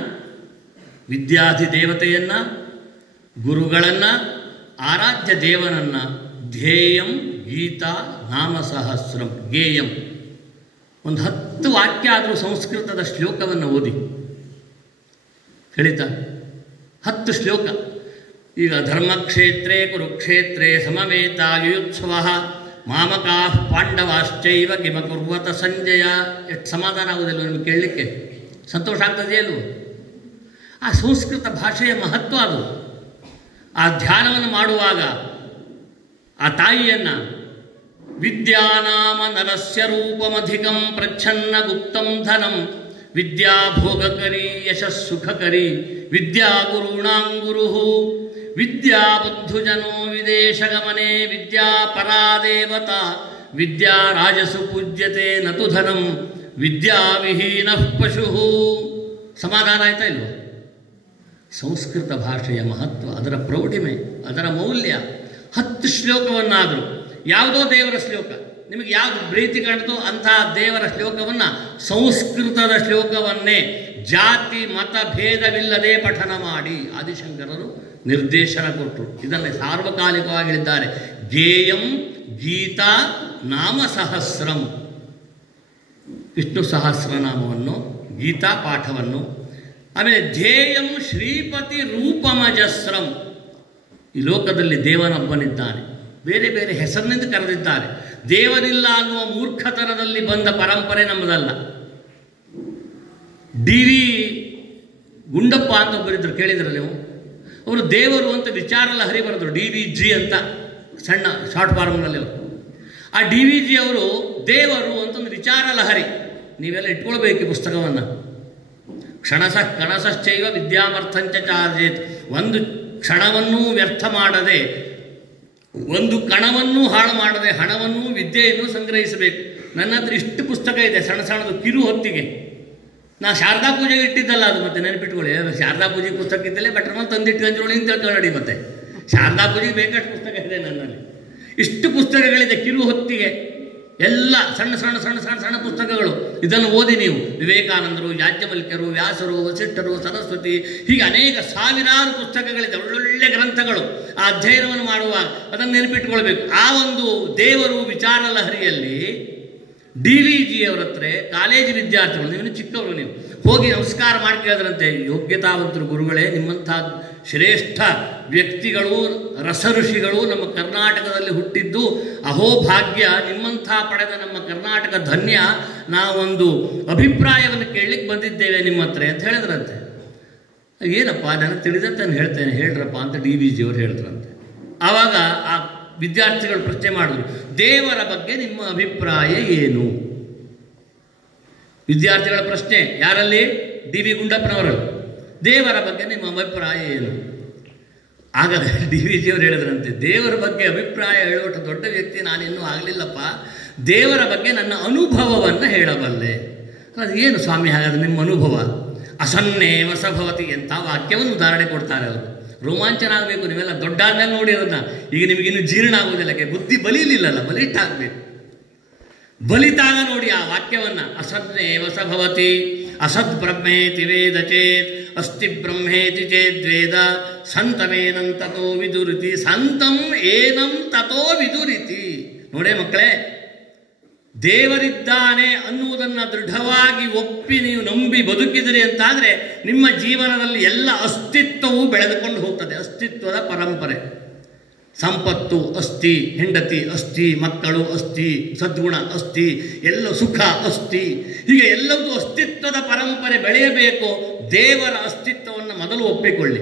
ವಿದ್ಯಾಧಿದೇವತೆಯನ್ನು, ಗುರುಗಳನ್ನು, ಆರಾಧ್ಯ ದೇವನನ್ನು ಧ್ಯೇಯಂ ಗೀತಾ ನಾಮ ಸಹಸ್ರಂ ಗೇಯಂ. ಒಂದು 10 ವಾಕ್ಯ ಆದರೂ ಸಂಸ್ಕೃತದ ಶ್ಲೋಕವನ್ನು ಓದಿ. ಹೇಳಿತಾ 10 ಶ್ಲೋಕ. ಈಗ ಧರ್ಮಕ್ಷೇತ್ರೇ ಕುರುಕ್ಷೇತ್ರೇ ಸಮವೇತ ಯುಯುತ್ಸವ ಮಾಮಕಾ ಪಾಂಡವಾಶ್ಚೈವ ಕಿಮ ಕುರ್ವತ ಸಂಜಯ. ಎಷ್ಟು ಸಮಾಧಾನ ಆಗುವುದಿಲ್ಲ ನಿಮಗೆ ಕೇಳಲಿಕ್ಕೆ? ಸಂತೋಷ ಆಗ್ತದೆಯಲ್ವ? ಆ ಸಂಸ್ಕೃತ ಭಾಷೆಯ ಮಹತ್ವ ಅದು. ಆ ಧ್ಯಾನವನ್ನು ಮಾಡುವಾಗ ಆ ತಾಯಿಯನ್ನು ವಿದ್ಯಾನಾಮ ನರಸ್ಯ ರೂಪಮಧಿಕಂ ಪ್ರಚ್ಛನ್ನ ಗುಪ್ತಂ ಧನಂ ವಿದ್ಯಾಭೋಗಕರಿ ಯಶಸ್ಸುಖಕರಿ ವಿದ್ಯಾ ಗುರುಣಾಂಗುರು ವಿದ್ಯಾಬುದ್ಧುಜನೋ ವಿದೇಶಗಮನೆ ವಿದ್ಯಾ ಪರಾದೇವತಾ ವಿದ್ಯಾ ರಾಜಸು ಪೂಜ್ಯತೆ ನತು ಧನಂ ವಿದ್ಯಾವಿಹೀನ ಪಶು. ಸಮಾಧಾನ ಆಯ್ತಾ ಇಲ್ವೋ? ಸಂಸ್ಕೃತ ಭಾಷೆಯ ಮಹತ್ವ, ಅದರ ಪ್ರೌಢಿಮೆ, ಅದರ ಮೌಲ್ಯ. 10 ಶ್ಲೋಕವನ್ನಾದರೂ, ಯಾವುದೋ ದೇವರ ಶ್ಲೋಕ ನಿಮಗೆ ಯಾವುದು ಪ್ರೀತಿ ಕಾಣ್ತೋ ಅಂತಹ ದೇವರ ಶ್ಲೋಕವನ್ನು, ಸಂಸ್ಕೃತದ ಶ್ಲೋಕವನ್ನೇ ಜಾತಿ ಮತ ಭೇದವಿಲ್ಲದೆ ಪಠನ ಮಾಡಿ ಆದಿಶಂಕರರು ನಿರ್ದೇಶನ ಕೊಟ್ಟರು. ಇದನ್ನೇ ಸಾರ್ವಕಾಲಿಕವಾಗಿ ಹೇಳಿದ್ದಾರೆ. ಗೇಯಂ ಗೀತಾ ನಾಮ ಸಹಸ್ರಂ, ವಿಷ್ಣು ಸಹಸ್ರನಾಮವನ್ನು, ಗೀತಾ ಪಾಠವನ್ನು. ಆಮೇಲೆ ಧ್ಯೇಯಂ ಶ್ರೀಪತಿ ರೂಪಮಜಸ್ರಂ, ಈ ಲೋಕದಲ್ಲಿ ದೇವನೊಬ್ಬನಿದ್ದಾನೆ, ಬೇರೆ ಬೇರೆ ಹೆಸರಿನಿಂದ ಕರೆದಿದ್ದಾರೆ. ದೇವರಿಲ್ಲ ಅನ್ನುವ ಮೂರ್ಖತನದಲ್ಲಿ ಬಂದ ಪರಂಪರೆ ನಮ್ಮದಲ್ಲ. ಡಿ ವಿ ಗುಂಡಪ್ಪ ಅಂತ ಒಬ್ಬರಿದ್ದರು, ಕೇಳಿದ್ರಲ್ಲ ನೀವು? ಅವರು ದೇವರು ಅಂತ ವಿಚಾರ ಲಹರಿ ಬರೆದರು, DVG ಅಂತ ಸಣ್ಣ ಶಾರ್ಟ್ ಫಾರ್ಮ್ನಲ್ಲಿ ಅವರು. ಆ DVG ಅವರು ದೇವರು ಅಂತಂದು ವಿಚಾರ ಲಹರಿ. ನೀವೆಲ್ಲ ಇಟ್ಕೊಳ್ಬೇಕು ಈ ಪುಸ್ತಕವನ್ನು. ಕ್ಷಣಸಃ ಕಣಸಶ್ಚೈವ ವಿದ್ಯಾಮರ್ಥಂಚ ಚಾರ್ಜೇತ್. ಒಂದು ಕ್ಷಣವನ್ನೂ ವ್ಯರ್ಥ ಮಾಡದೆ, ಒಂದು ಕಣವನ್ನೂ ಹಾಳು ಮಾಡದೆ, ಹಣವನ್ನೂ ವಿದ್ಯೆಯನ್ನು ಸಂಗ್ರಹಿಸಬೇಕು. ನನ್ನ ಹತ್ರ ಇಷ್ಟು ಪುಸ್ತಕ ಇದೆ, ಸಣ್ಣ ಸಣ್ಣದು, ಕಿರು ಹೊತ್ತಿಗೆ. ನಾ ಶಾರದಾ ಪೂಜೆಗೆ ಇಟ್ಟಿದ್ದಲ್ಲ ಅದು, ಮತ್ತೆ ನೆನಪಿಟ್ಕೊಳ್ಳಿ. ಶಾರದಾ ಪೂಜೆಗೆ ಪುಸ್ತಕ ಇದ್ದಲ್ಲೇ ಬೆಟ್ರಮನ್ ತಂದಿಟ್ಕೊಂಡ್ರೊಳಗೆ ಇಂತ ನೋಡಿ. ಮತ್ತೆ ಶಾರದಾ ಪೂಜೆಗೆ ಬೇಕಷ್ಟು ಪುಸ್ತಕ ಇದೆ ನನ್ನಲ್ಲಿ. ಇಷ್ಟು ಪುಸ್ತಕಗಳಿದೆ ಕಿರು ಹೊತ್ತಿಗೆ, ಎಲ್ಲ ಸಣ್ಣ ಸಣ್ಣ ಸಣ್ಣ ಸಣ್ಣ ಸಣ್ಣ ಪುಸ್ತಕಗಳು. ಇದನ್ನು ಓದಿ ನೀವು. ವಿವೇಕಾನಂದರು, ಯಾಜ್ಞವಲ್ಕ್ಯರು, ವ್ಯಾಸರು, ವಸಿಷ್ಠರು, ಸರಸ್ವತಿ, ಹೀಗೆ ಅನೇಕ ಸಾವಿರಾರು ಪುಸ್ತಕಗಳಿದೆ, ಒಳ್ಳೊಳ್ಳೆ ಗ್ರಂಥಗಳು. ಆ ಅಧ್ಯಯನವನ್ನು ಮಾಡುವಾಗ ಅದನ್ನು ನೆನಪಿಟ್ಕೊಳ್ಬೇಕು. ಆ ಒಂದು ದೇವರು ವಿಚಾರ ಲಹರಿಯಲ್ಲಿ DVG ಅವರ ಹತ್ರ ಕಾಲೇಜು ವಿದ್ಯಾರ್ಥಿಗಳು, ನೀವು ಚಿಕ್ಕವರು, ನೀವು ಹೋಗಿ ನಮಸ್ಕಾರ ಮಾಡಿ ಕೇಳಿದ್ರಂತೆ, ಯೋಗ್ಯತಾವಂತರು ಗುರುಗಳೇ, ನಿಮ್ಮಂಥ ಶ್ರೇಷ್ಠ ವ್ಯಕ್ತಿಗಳು, ರಸಋಷಿಗಳು ನಮ್ಮ ಕರ್ನಾಟಕದಲ್ಲಿ ಹುಟ್ಟಿದ್ದು ಅಹೋಭಾಗ್ಯ, ನಿಮ್ಮಂಥ ಪಡೆದ ನಮ್ಮ ಕರ್ನಾಟಕ ಧನ್ಯ, ನಾವೊಂದು ಅಭಿಪ್ರಾಯವನ್ನು ಕೇಳಲಿಕ್ಕೆ ಬಂದಿದ್ದೇವೆ ನಿಮ್ಮ ಹತ್ರ ಅಂತ ಹೇಳಿದ್ರಂತೆ. ಏನಪ್ಪ, ನನಗೆ ತಿಳಿದಂತೆ ನಾನು ಹೇಳ್ತೇನೆ, ಹೇಳ್ರಪ್ಪ ಅಂತ DVG ಅವರು ಹೇಳಿದ್ರಂತೆ. ಆವಾಗ ಆ ವಿದ್ಯಾರ್ಥಿಗಳು ಪ್ರಶ್ನೆ ಮಾಡಿದ್ರು, ದೇವರ ಬಗ್ಗೆ ನಿಮ್ಮ ಅಭಿಪ್ರಾಯ ಏನು? ವಿದ್ಯಾರ್ಥಿಗಳ ಪ್ರಶ್ನೆ ಯಾರಲ್ಲಿ? DV ಗುಂಡಪ್ಪನವರಲ್ಲಿ. ದೇವರ ಬಗ್ಗೆ ನಿಮ್ಮ ಅಭಿಪ್ರಾಯ ಏನು? ಆಗ DVG ಅವರು ಹೇಳಿದ್ರಂತೆ, ದೇವರ ಬಗ್ಗೆ ಅಭಿಪ್ರಾಯ ಹೇಳುವಷ್ಟು ದೊಡ್ಡ ವ್ಯಕ್ತಿ ನಾನಿನ್ನೂ ಆಗಲಿಲ್ಲಪ್ಪ, ದೇವರ ಬಗ್ಗೆ ನನ್ನ ಅನುಭವವನ್ನು ಹೇಳಬಲ್ಲೆ. ಅದು ಏನು ಸ್ವಾಮಿ ಹಾಗಾದ್ರೆ ನಿಮ್ಮ ಅನುಭವ? ಅಸನ್ನೇವ ಸಭವತಿ ಅಂತ ವಾಕ್ಯವನ್ನು ಉದಾಹರಣೆ ಕೊಡ್ತಾರೆ ಅವರು. ರೋಮಾಂಚನ ಆಗಬೇಕು. ನೀವೆಲ್ಲ ದೊಡ್ಡಾದ್ಮೇಲೆ ನೋಡಿ ಅದನ್ನು. ಈಗ ನಿಮಗಿನ್ನೂ ಜೀರ್ಣ ಆಗೋದಿಲ್ಲ, ಬುದ್ಧಿ ಬಲಿಲಿಲ್ಲಲ್ಲ, ಬಲಿಷ್ಠಾಗಬೇಕು. ಬಲಿತಾಗ ನೋಡಿ ಆ ವಾಕ್ಯವನ್ನು. ಅಸನ್ನೇವ ಸಭವತಿ ಅಸದ್ ಬ್ರಹ್ಮೇತಿ ವೇದ ಚೇತ್ ಅಸ್ತಿ ಬ್ರಹ್ಮೇತಿ ಚೇದ್ವೇದ ಸಂತಮೇನಂ ತಥೋ ವಿದುರಿತಿ ಸಂತಂ ಏನಂ ತಥೋ ವಿದುರಿತಿ. ನೋಡೇ ಮಕ್ಕಳೇ, ದೇವರಿದ್ದಾನೆ ಅನ್ನುವುದನ್ನು ದೃಢವಾಗಿ ಒಪ್ಪಿ ನೀವು ನಂಬಿ ಬದುಕಿದಿರಿ ಅಂತಾದರೆ ನಿಮ್ಮ ಜೀವನದಲ್ಲಿ ಎಲ್ಲ ಅಸ್ತಿತ್ವವು ಬೆಳೆದುಕೊಂಡು ಹೋಗ್ತದೆ. ಅಸ್ತಿತ್ವದ ಪರಂಪರೆ. ಸಂಪತ್ತು ಅಸ್ತಿ, ಹೆಂಡತಿ ಅಸ್ತಿ, ಮಕ್ಕಳು ಅಸ್ತಿ, ಸದ್ಗುಣ ಅಸ್ತಿ, ಎಲ್ಲ ಸುಖ ಅಸ್ತಿ, ಹೀಗೆ ಎಲ್ಲವೂ ಅಸ್ತಿತ್ವದ ಪರಂಪರೆ ಬೆಳೆಯಬೇಕು. ದೇವರ ಅಸ್ತಿತ್ವವನ್ನು ಮೊದಲು ಒಪ್ಪಿಕೊಳ್ಳಿ.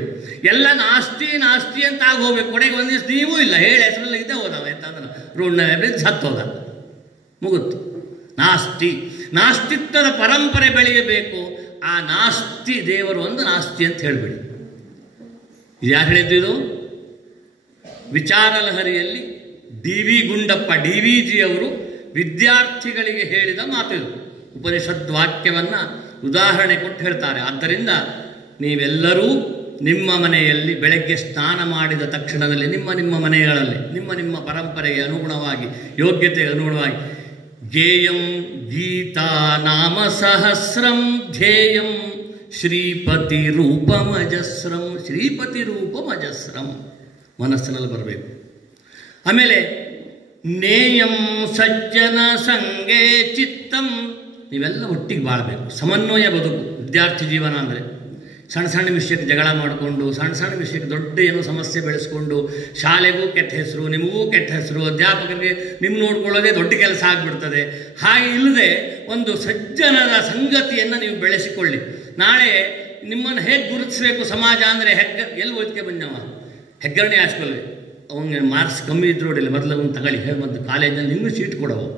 ಎಲ್ಲ ನಾಸ್ತಿ ನಾಸ್ತಿ ಅಂತ ಆಗೋಗ್ಬೇಕು. ಕೊನೆಗೆ ಒಂದು ದಿವಸ ನೀವೂ ಇಲ್ಲ, ಹೇಳಿ ಹೆಸರೆಲ್ಲ ಇದ್ದೇ ಹೋದವ ಎಂತಾದ್ರೆ ರೋಡ್ನ ಸತ್ತೋದ, ಮುಗುತ್ತು. ನಾಸ್ತಿ, ನಾಸ್ತಿತ್ವದ ಪರಂಪರೆ ಬೆಳೆಯಬೇಕು. ಆ ನಾಸ್ತಿ ದೇವರು ಒಂದು ನಾಸ್ತಿ ಅಂತ ಹೇಳಿಬಿಡಿ. ಯಾರು ಹೇಳಿದ್ದು ಇದು? ವಿಚಾರ ಲಹರಿಯಲ್ಲಿ DV ಗುಂಡಪ್ಪ, DVG ಅವರು ವಿದ್ಯಾರ್ಥಿಗಳಿಗೆ ಹೇಳಿದ ಮಾತು ಇದು. ಉಪನಿಷತ್ ವಾಕ್ಯವನ್ನು ಉದಾಹರಣೆ ಕೊಟ್ಟು ಹೇಳ್ತಾರೆ. ಆದ್ದರಿಂದ ನೀವೆಲ್ಲರೂ ನಿಮ್ಮ ಮನೆಯಲ್ಲಿ ಬೆಳಗ್ಗೆ ಸ್ನಾನ ಮಾಡಿದ ತಕ್ಷಣದಲ್ಲಿ ನಿಮ್ಮ ಮನೆಗಳಲ್ಲಿ ನಿಮ್ಮ ಪರಂಪರೆಗೆ ಅನುಗುಣವಾಗಿ, ಯೋಗ್ಯತೆಗೆ ಅನುಗುಣವಾಗಿ ಗೇಯಂ ಗೀತಾ ನಾಮ ಸಹಸ್ರಂ ಧ್ಯೇಯಂ ಶ್ರೀಪತಿ ರೂಪಮಜಸ್ರಂ. ಶ್ರೀಪತಿ ರೂಪಮಜಸ್ರಂ ಮನಸ್ಸಿನಲ್ಲಿ ಬರಬೇಕು. ಆಮೇಲೆ ನೇಯಂ ಸಜ್ಜನ ಸಂಗೇ ಚಿತ್ತಂ. ನೀವೆಲ್ಲ ಒಟ್ಟಿಗೆ ಬಾಳಬೇಕು. ಸಮನ್ವಯ ಬದುಕು ವಿದ್ಯಾರ್ಥಿ ಜೀವನ ಅಂದರೆ. ಸಣ್ಣ ಸಣ್ಣ ವಿಷಯಕ್ಕೆ ಜಗಳ ಮಾಡಿಕೊಂಡು, ಸಣ್ಣ ಸಣ್ಣ ವಿಷಯಕ್ಕೆ ದೊಡ್ಡ ಏನೋ ಸಮಸ್ಯೆ ಬೆಳೆಸ್ಕೊಂಡು, ಶಾಲೆಗೂ ಕೆಟ್ಟ ಹೆಸರು, ನಿಮಗೂ ಕೆಟ್ಟ ಹೆಸರು, ಅಧ್ಯಾಪಕರಿಗೆ ನಿಮ್ಮ ನೋಡ್ಕೊಳ್ಳೋದೇ ದೊಡ್ಡ ಕೆಲಸ ಆಗಿಬಿಡ್ತದೆ. ಹಾಗೆ ಇಲ್ಲದೆ ಒಂದು ಸಜ್ಜನರ ಸಂಗತಿಯನ್ನು ನೀವು ಬೆಳೆಸಿಕೊಳ್ಳಿ. ನಾಳೆ ನಿಮ್ಮನ್ನು ಹೇಗೆ ಗುರುತಿಸಬೇಕು ಸಮಾಜ ಅಂದರೆ, ಎಲ್ಲಿ ಓದಿಕೆ ಬಂದವ ಹೆಗ್ಗರಣೆ ಹಾಸ್ಕೊಳ್ಳಿ, ಅವನಿಗೆ ಮಾರ್ಕ್ಸ್ ಕಮ್ಮಿ ಇದ್ರು ನೋಡಿಲ್ಲ, ಮೊದಲು ಅವ್ನು ತಗೊಳ್ಳಿ, ಮತ್ತು ಕಾಲೇಜಲ್ಲಿ ಇನ್ನೂ ಸೀಟ್ ಕೊಡವು.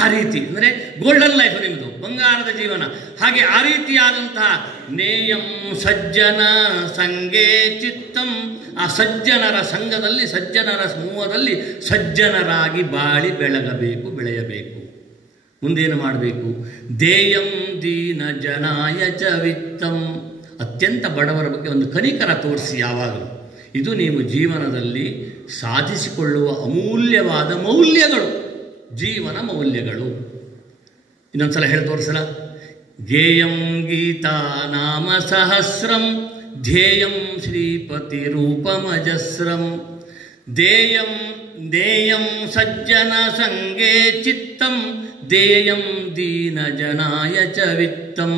ಆ ರೀತಿ ಅಂದರೆ ಗೋಲ್ಡನ್ ಲೈಫ್ ನಿಮ್ಮದು, ಬಂಗಾರದ ಜೀವನ. ಹಾಗೆ ಆ ರೀತಿಯಾದಂತಹ ನೇಯಂ ಸಜ್ಜನ ಸಂಗೇ ಚಿತ್ತಂ. ಆ ಸಜ್ಜನರ ಸಂಘದಲ್ಲಿ, ಸಜ್ಜನರ ಸಮೂಹದಲ್ಲಿ ಸಜ್ಜನರಾಗಿ ಬಾಳಿ ಬೆಳಗಬೇಕು, ಬೆಳೆಯಬೇಕು. ಮುಂದೇನು ಮಾಡಬೇಕು? ದೇಯಂ ದೀನ ಜನಾಯ ಚ ವಿತ್ತಂ, ಅತ್ಯಂತ ಬಡವರ ಬಗ್ಗೆ ಒಂದು ಕನಿಕರ ತೋರಿಸಿ ಯಾವಾಗಲೂ. ಇದು ನೀವು ಜೀವನದಲ್ಲಿ ಸಾಧಿಸಿಕೊಳ್ಳುವ ಅಮೂಲ್ಯವಾದ ಮೌಲ್ಯಗಳು, ಜೀವನ ಮೌಲ್ಯಗಳು. ಇನ್ನೊಂದು ಸಲ ಹೇಳಿ ತೋರಿಸಲ. ಧ್ಯೇಯಂ ಗೀತಾ ನಾಮ ಸಹಸ್ರಂ ಧ್ಯೇಯಂ ಶ್ರೀಪತಿ ರೂಪಮಜಸ್ರಂ ದೇಯಂ ದೇಯಂ ಸಜ್ಜನ ಸಂಗೇ ಚಿತ್ತಂ ದೇಯಂ ದೀನ ಜನಾಯ ಚ ವಿತ್ತಂ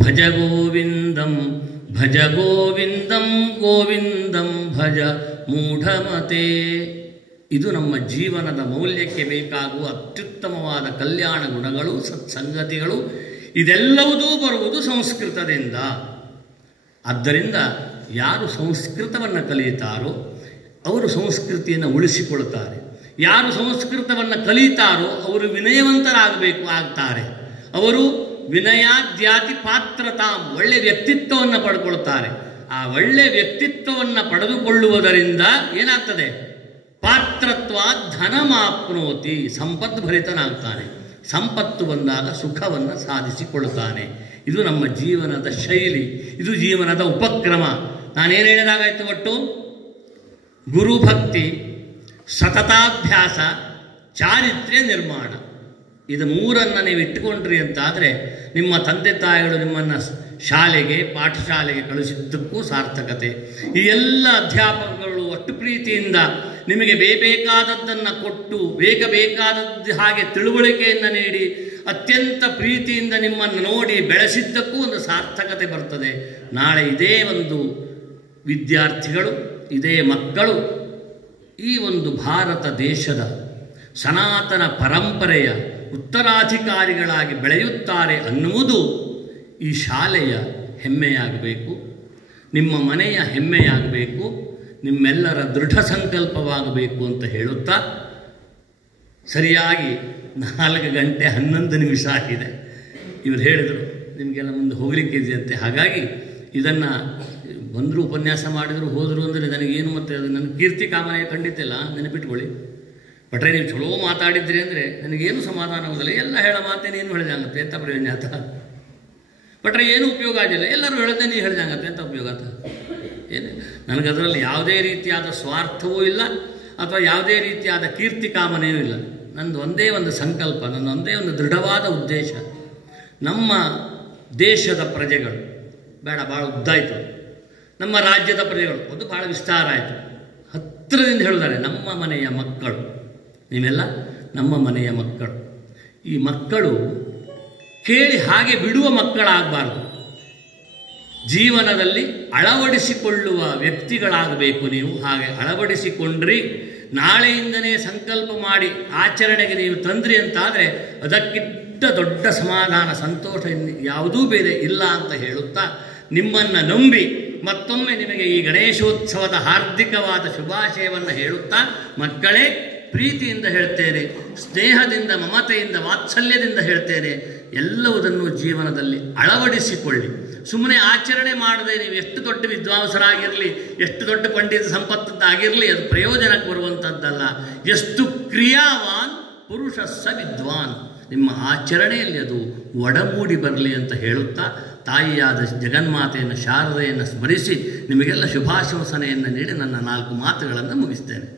ಭಜ ಗೋವಿಂದಂ ಭಜ ಗೋವಿಂದಂ ಗೋವಿಂದಂ ಭಜ ಮೂಢಮತೆ. ಇದು ನಮ್ಮ ಜೀವನದ ಮೌಲ್ಯಕ್ಕೆ ಬೇಕಾಗುವ ಅತ್ಯುತ್ತಮವಾದ ಕಲ್ಯಾಣ ಗುಣಗಳು, ಸತ್ಸಂಗತಿಗಳು. ಇದೆಲ್ಲವುದೂ ಬರುವುದು ಸಂಸ್ಕೃತದಿಂದ. ಆದ್ದರಿಂದ ಯಾರು ಸಂಸ್ಕೃತವನ್ನು ಕಲಿಯುತ್ತಾರೋ ಅವರು ಸಂಸ್ಕೃತಿಯನ್ನು ಉಳಿಸಿಕೊಳ್ತಾರೆ. ಯಾರು ಸಂಸ್ಕೃತವನ್ನು ಕಲಿತಾರೋ ಅವರು ಆಗ್ತಾರೆ. ಅವರು ವಿನಯಾದ್ಯಾತಿ ಪಾತ್ರತಾಂ, ಒಳ್ಳೆಯ ವ್ಯಕ್ತಿತ್ವವನ್ನು ಪಡ್ಕೊಳ್ತಾರೆ. ಆ ಒಳ್ಳೆಯ ವ್ಯಕ್ತಿತ್ವವನ್ನು ಪಡೆದುಕೊಳ್ಳುವುದರಿಂದ ಏನಾಗ್ತದೆ? ಪಾತ್ರತ್ವ ಧನಮಾಪ್ನೋತಿ, ಸಂಪದ್ಭರಿತನಾಗ್ತಾನೆ. ಸಂಪತ್ತು ಬಂದಾಗ ಸುಖವನ್ನು ಸಾಧಿಸಿಕೊಳ್ಳುತ್ತಾನೆ. ಇದು ನಮ್ಮ ಜೀವನದ ಶೈಲಿ, ಇದು ಜೀವನದ ಉಪಕ್ರಮ. ನಾನೇನು ಹೇಳಿದಾಗಾಯ್ತು? ಒಟ್ಟು ಗುರುಭಕ್ತಿ, ಸತತಾಭ್ಯಾಸ, ಚಾರಿತ್ರ್ಯ ನಿರ್ಮಾಣ, ಇದು ಮೂರನ್ನು ನೀವು ಇಟ್ಟುಕೊಂಡ್ರಿ ಅಂತಾದರೆ ನಿಮ್ಮ ತಂದೆ ತಾಯಿಗಳು ನಿಮ್ಮನ್ನು ಶಾಲೆಗೆ, ಪಾಠಶಾಲೆಗೆ ಕಳಿಸಿದ್ದಕ್ಕೂ ಸಾರ್ಥಕತೆ. ಈ ಎಲ್ಲ ಅಧ್ಯಾಪಕಗಳು ಅಷ್ಟು ಪ್ರೀತಿಯಿಂದ ನಿಮಗೆ ಬೇಕಾದದ್ದನ್ನು ಕೊಟ್ಟು, ಬೇಕಾದದ್ದು ಹಾಗೆ ತಿಳುವಳಿಕೆಯನ್ನು ನೀಡಿ, ಅತ್ಯಂತ ಪ್ರೀತಿಯಿಂದ ನಿಮ್ಮನ್ನು ನೋಡಿ ಬೆಳೆಸಿದ್ದಕ್ಕೂ ಒಂದು ಸಾರ್ಥಕತೆ ಬರ್ತದೆ. ನಾಳೆ ಇದೇ ಒಂದು ವಿದ್ಯಾರ್ಥಿಗಳು, ಇದೇ ಮಕ್ಕಳು ಈ ಒಂದು ಭಾರತ ದೇಶದ ಸನಾತನ ಪರಂಪರೆಯ ಉತ್ತರಾಧಿಕಾರಿಗಳಾಗಿ ಬೆಳೆಯುತ್ತಾರೆ ಅನ್ನುವುದು ಈ ಶಾಲೆಯ ಹೆಮ್ಮೆಯಾಗಬೇಕು, ನಿಮ್ಮ ಮನೆಯ ಹೆಮ್ಮೆಯಾಗಬೇಕು, ನಿಮ್ಮೆಲ್ಲರ ದೃಢ ಸಂಕಲ್ಪವಾಗಬೇಕು ಅಂತ ಹೇಳುತ್ತಾ, ಸರಿಯಾಗಿ 4:11 ಆಗಿದೆ. ಇವರು ಹೇಳಿದರು ನಿಮಗೆಲ್ಲ ಮುಂದೆ ಹೋಗಲಿಕ್ಕೆ ಇದೆಯಂತೆ. ಹಾಗಾಗಿ ಇದನ್ನು ಬಂದರೂ ಉಪನ್ಯಾಸ ಮಾಡಿದರು ಹೋದರು ಅಂದರೆ ನನಗೇನು, ಮತ್ತು ಅದು ನನ್ನ ಕೀರ್ತಿ ಕಾಮನೆ ಖಂಡಿತ ಇಲ್ಲ, ನೆನಪಿಟ್ಕೊಳ್ಳಿ. ಬಟ್ರೆ ನೀವು ಚಲೋ ಮಾತಾಡಿದ್ರಿ ಅಂದರೆ ನನಗೇನು ಸಮಾಧಾನ ಆಗೋದಿಲ್ಲ. ಎಲ್ಲ ಹೇಳೋ ಮಾತೇನೇನು ಹೇಳಿದಂಗತ್ತೆ ಅಂತ ಪ್ರಯೋಜನ ಆತ. ಬಟ್ರೆ ಏನೂ ಉಪಯೋಗ ಆಗಿಲ್ಲ, ಎಲ್ಲರೂ ಹೇಳದೆ ನೀವು ಹೇಳಿದಂಗತ್ತೆ ಅಂತ ಉಪಯೋಗ ಆತ. ಏನು, ನನಗದರಲ್ಲಿ ಯಾವುದೇ ರೀತಿಯಾದ ಸ್ವಾರ್ಥವೂ ಇಲ್ಲ ಅಥವಾ ಯಾವುದೇ ರೀತಿಯಾದ ಕೀರ್ತಿ ಕಾಮನೆಯೂ ಇಲ್ಲ. ನಂದು ಒಂದೇ ಒಂದು ಸಂಕಲ್ಪ, ನನ್ನ ಒಂದೇ ಒಂದು ದೃಢವಾದ ಉದ್ದೇಶ. ನಮ್ಮ ದೇಶದ ಪ್ರಜೆಗಳು, ಬೇಡ ಭಾಳ ಉದ್ದಾಯಿತು, ನಮ್ಮ ರಾಜ್ಯದ ಪ್ರಜೆಗಳು, ಅದು ಭಾಳ ವಿಸ್ತಾರ ಆಯಿತು. ಹತ್ತಿರದಿಂದ ಹೇಳಿದ್ದಾರೆ ನಮ್ಮ ಮನೆಯ ಮಕ್ಕಳು, ನೀವೆಲ್ಲ ನಮ್ಮ ಮನೆಯ ಮಕ್ಕಳು. ಈ ಮಕ್ಕಳು ಕೇಳಿ ಹಾಗೆ ಬಿಡುವ ಮಕ್ಕಳಾಗಬಾರ್ದು. ಜೀವನದಲ್ಲಿ ಅಳವಡಿಸಿಕೊಳ್ಳುವ ವ್ಯಕ್ತಿಗಳಾಗಬೇಕು ನೀವು. ಹಾಗೆ ಅಳವಡಿಸಿಕೊಂಡ್ರಿ, ನಾಳೆಯಿಂದನೇ ಸಂಕಲ್ಪ ಮಾಡಿ ಆಚರಣೆಗೆ ನೀವು ತಂದ್ರಿ ಅಂತಾದರೆ ಅದಕ್ಕಿಂತ ದೊಡ್ಡ ಸಮಾಧಾನ, ಸಂತೋಷ ಯಾವುದೂ ಬೇರೆ ಇಲ್ಲ ಅಂತ ಹೇಳುತ್ತಾ, ನಿಮ್ಮನ್ನು ನಂಬಿ ಮತ್ತೊಮ್ಮೆ ನಿಮಗೆ ಈ ಗಣೇಶೋತ್ಸವದ ಹಾರ್ದಿಕವಾದ ಶುಭಾಶಯವನ್ನು ಹೇಳುತ್ತಾ, ಮಕ್ಕಳೇ ಪ್ರೀತಿಯಿಂದ ಹೇಳ್ತೇನೆ, ಸ್ನೇಹದಿಂದ, ಮಮತೆಯಿಂದ, ವಾತ್ಸಲ್ಯದಿಂದ ಹೇಳ್ತೇನೆ, ಎಲ್ಲವುದನ್ನು ಜೀವನದಲ್ಲಿ ಅಳವಡಿಸಿಕೊಳ್ಳಿ. ಸುಮ್ಮನೆ ಆಚರಣೆ ಮಾಡದೆ ನೀವು ಎಷ್ಟು ದೊಡ್ಡ ವಿದ್ವಾಂಸರಾಗಿರಲಿ, ಎಷ್ಟು ದೊಡ್ಡ ಪಂಡಿತ ಸಂಪತ್ತಾಗಿರಲಿ, ಅದು ಪ್ರಯೋಜನಕ್ಕೆ ಬರುವಂಥದ್ದಲ್ಲ. ಎಷ್ಟು ಕ್ರಿಯಾವಾನ್ ಪುರುಷ ಸ ವಿದ್ವಾನ್, ನಿಮ್ಮ ಆಚರಣೆಯಲ್ಲಿ ಅದು ಒಡಮೂಡಿ ಬರಲಿ ಅಂತ ಹೇಳುತ್ತಾ, ತಾಯಿಯಾದ ಜಗನ್ಮಾತೆಯನ್ನು, ಶಾರದೆಯನ್ನು ಸ್ಮರಿಸಿ ನಿಮಗೆಲ್ಲ ಶುಭಾಶಂಸನೆಯನ್ನು ನೀಡಿ ನನ್ನ 4 ಮಾತುಗಳನ್ನು ಮುಗಿಸ್ತೇನೆ.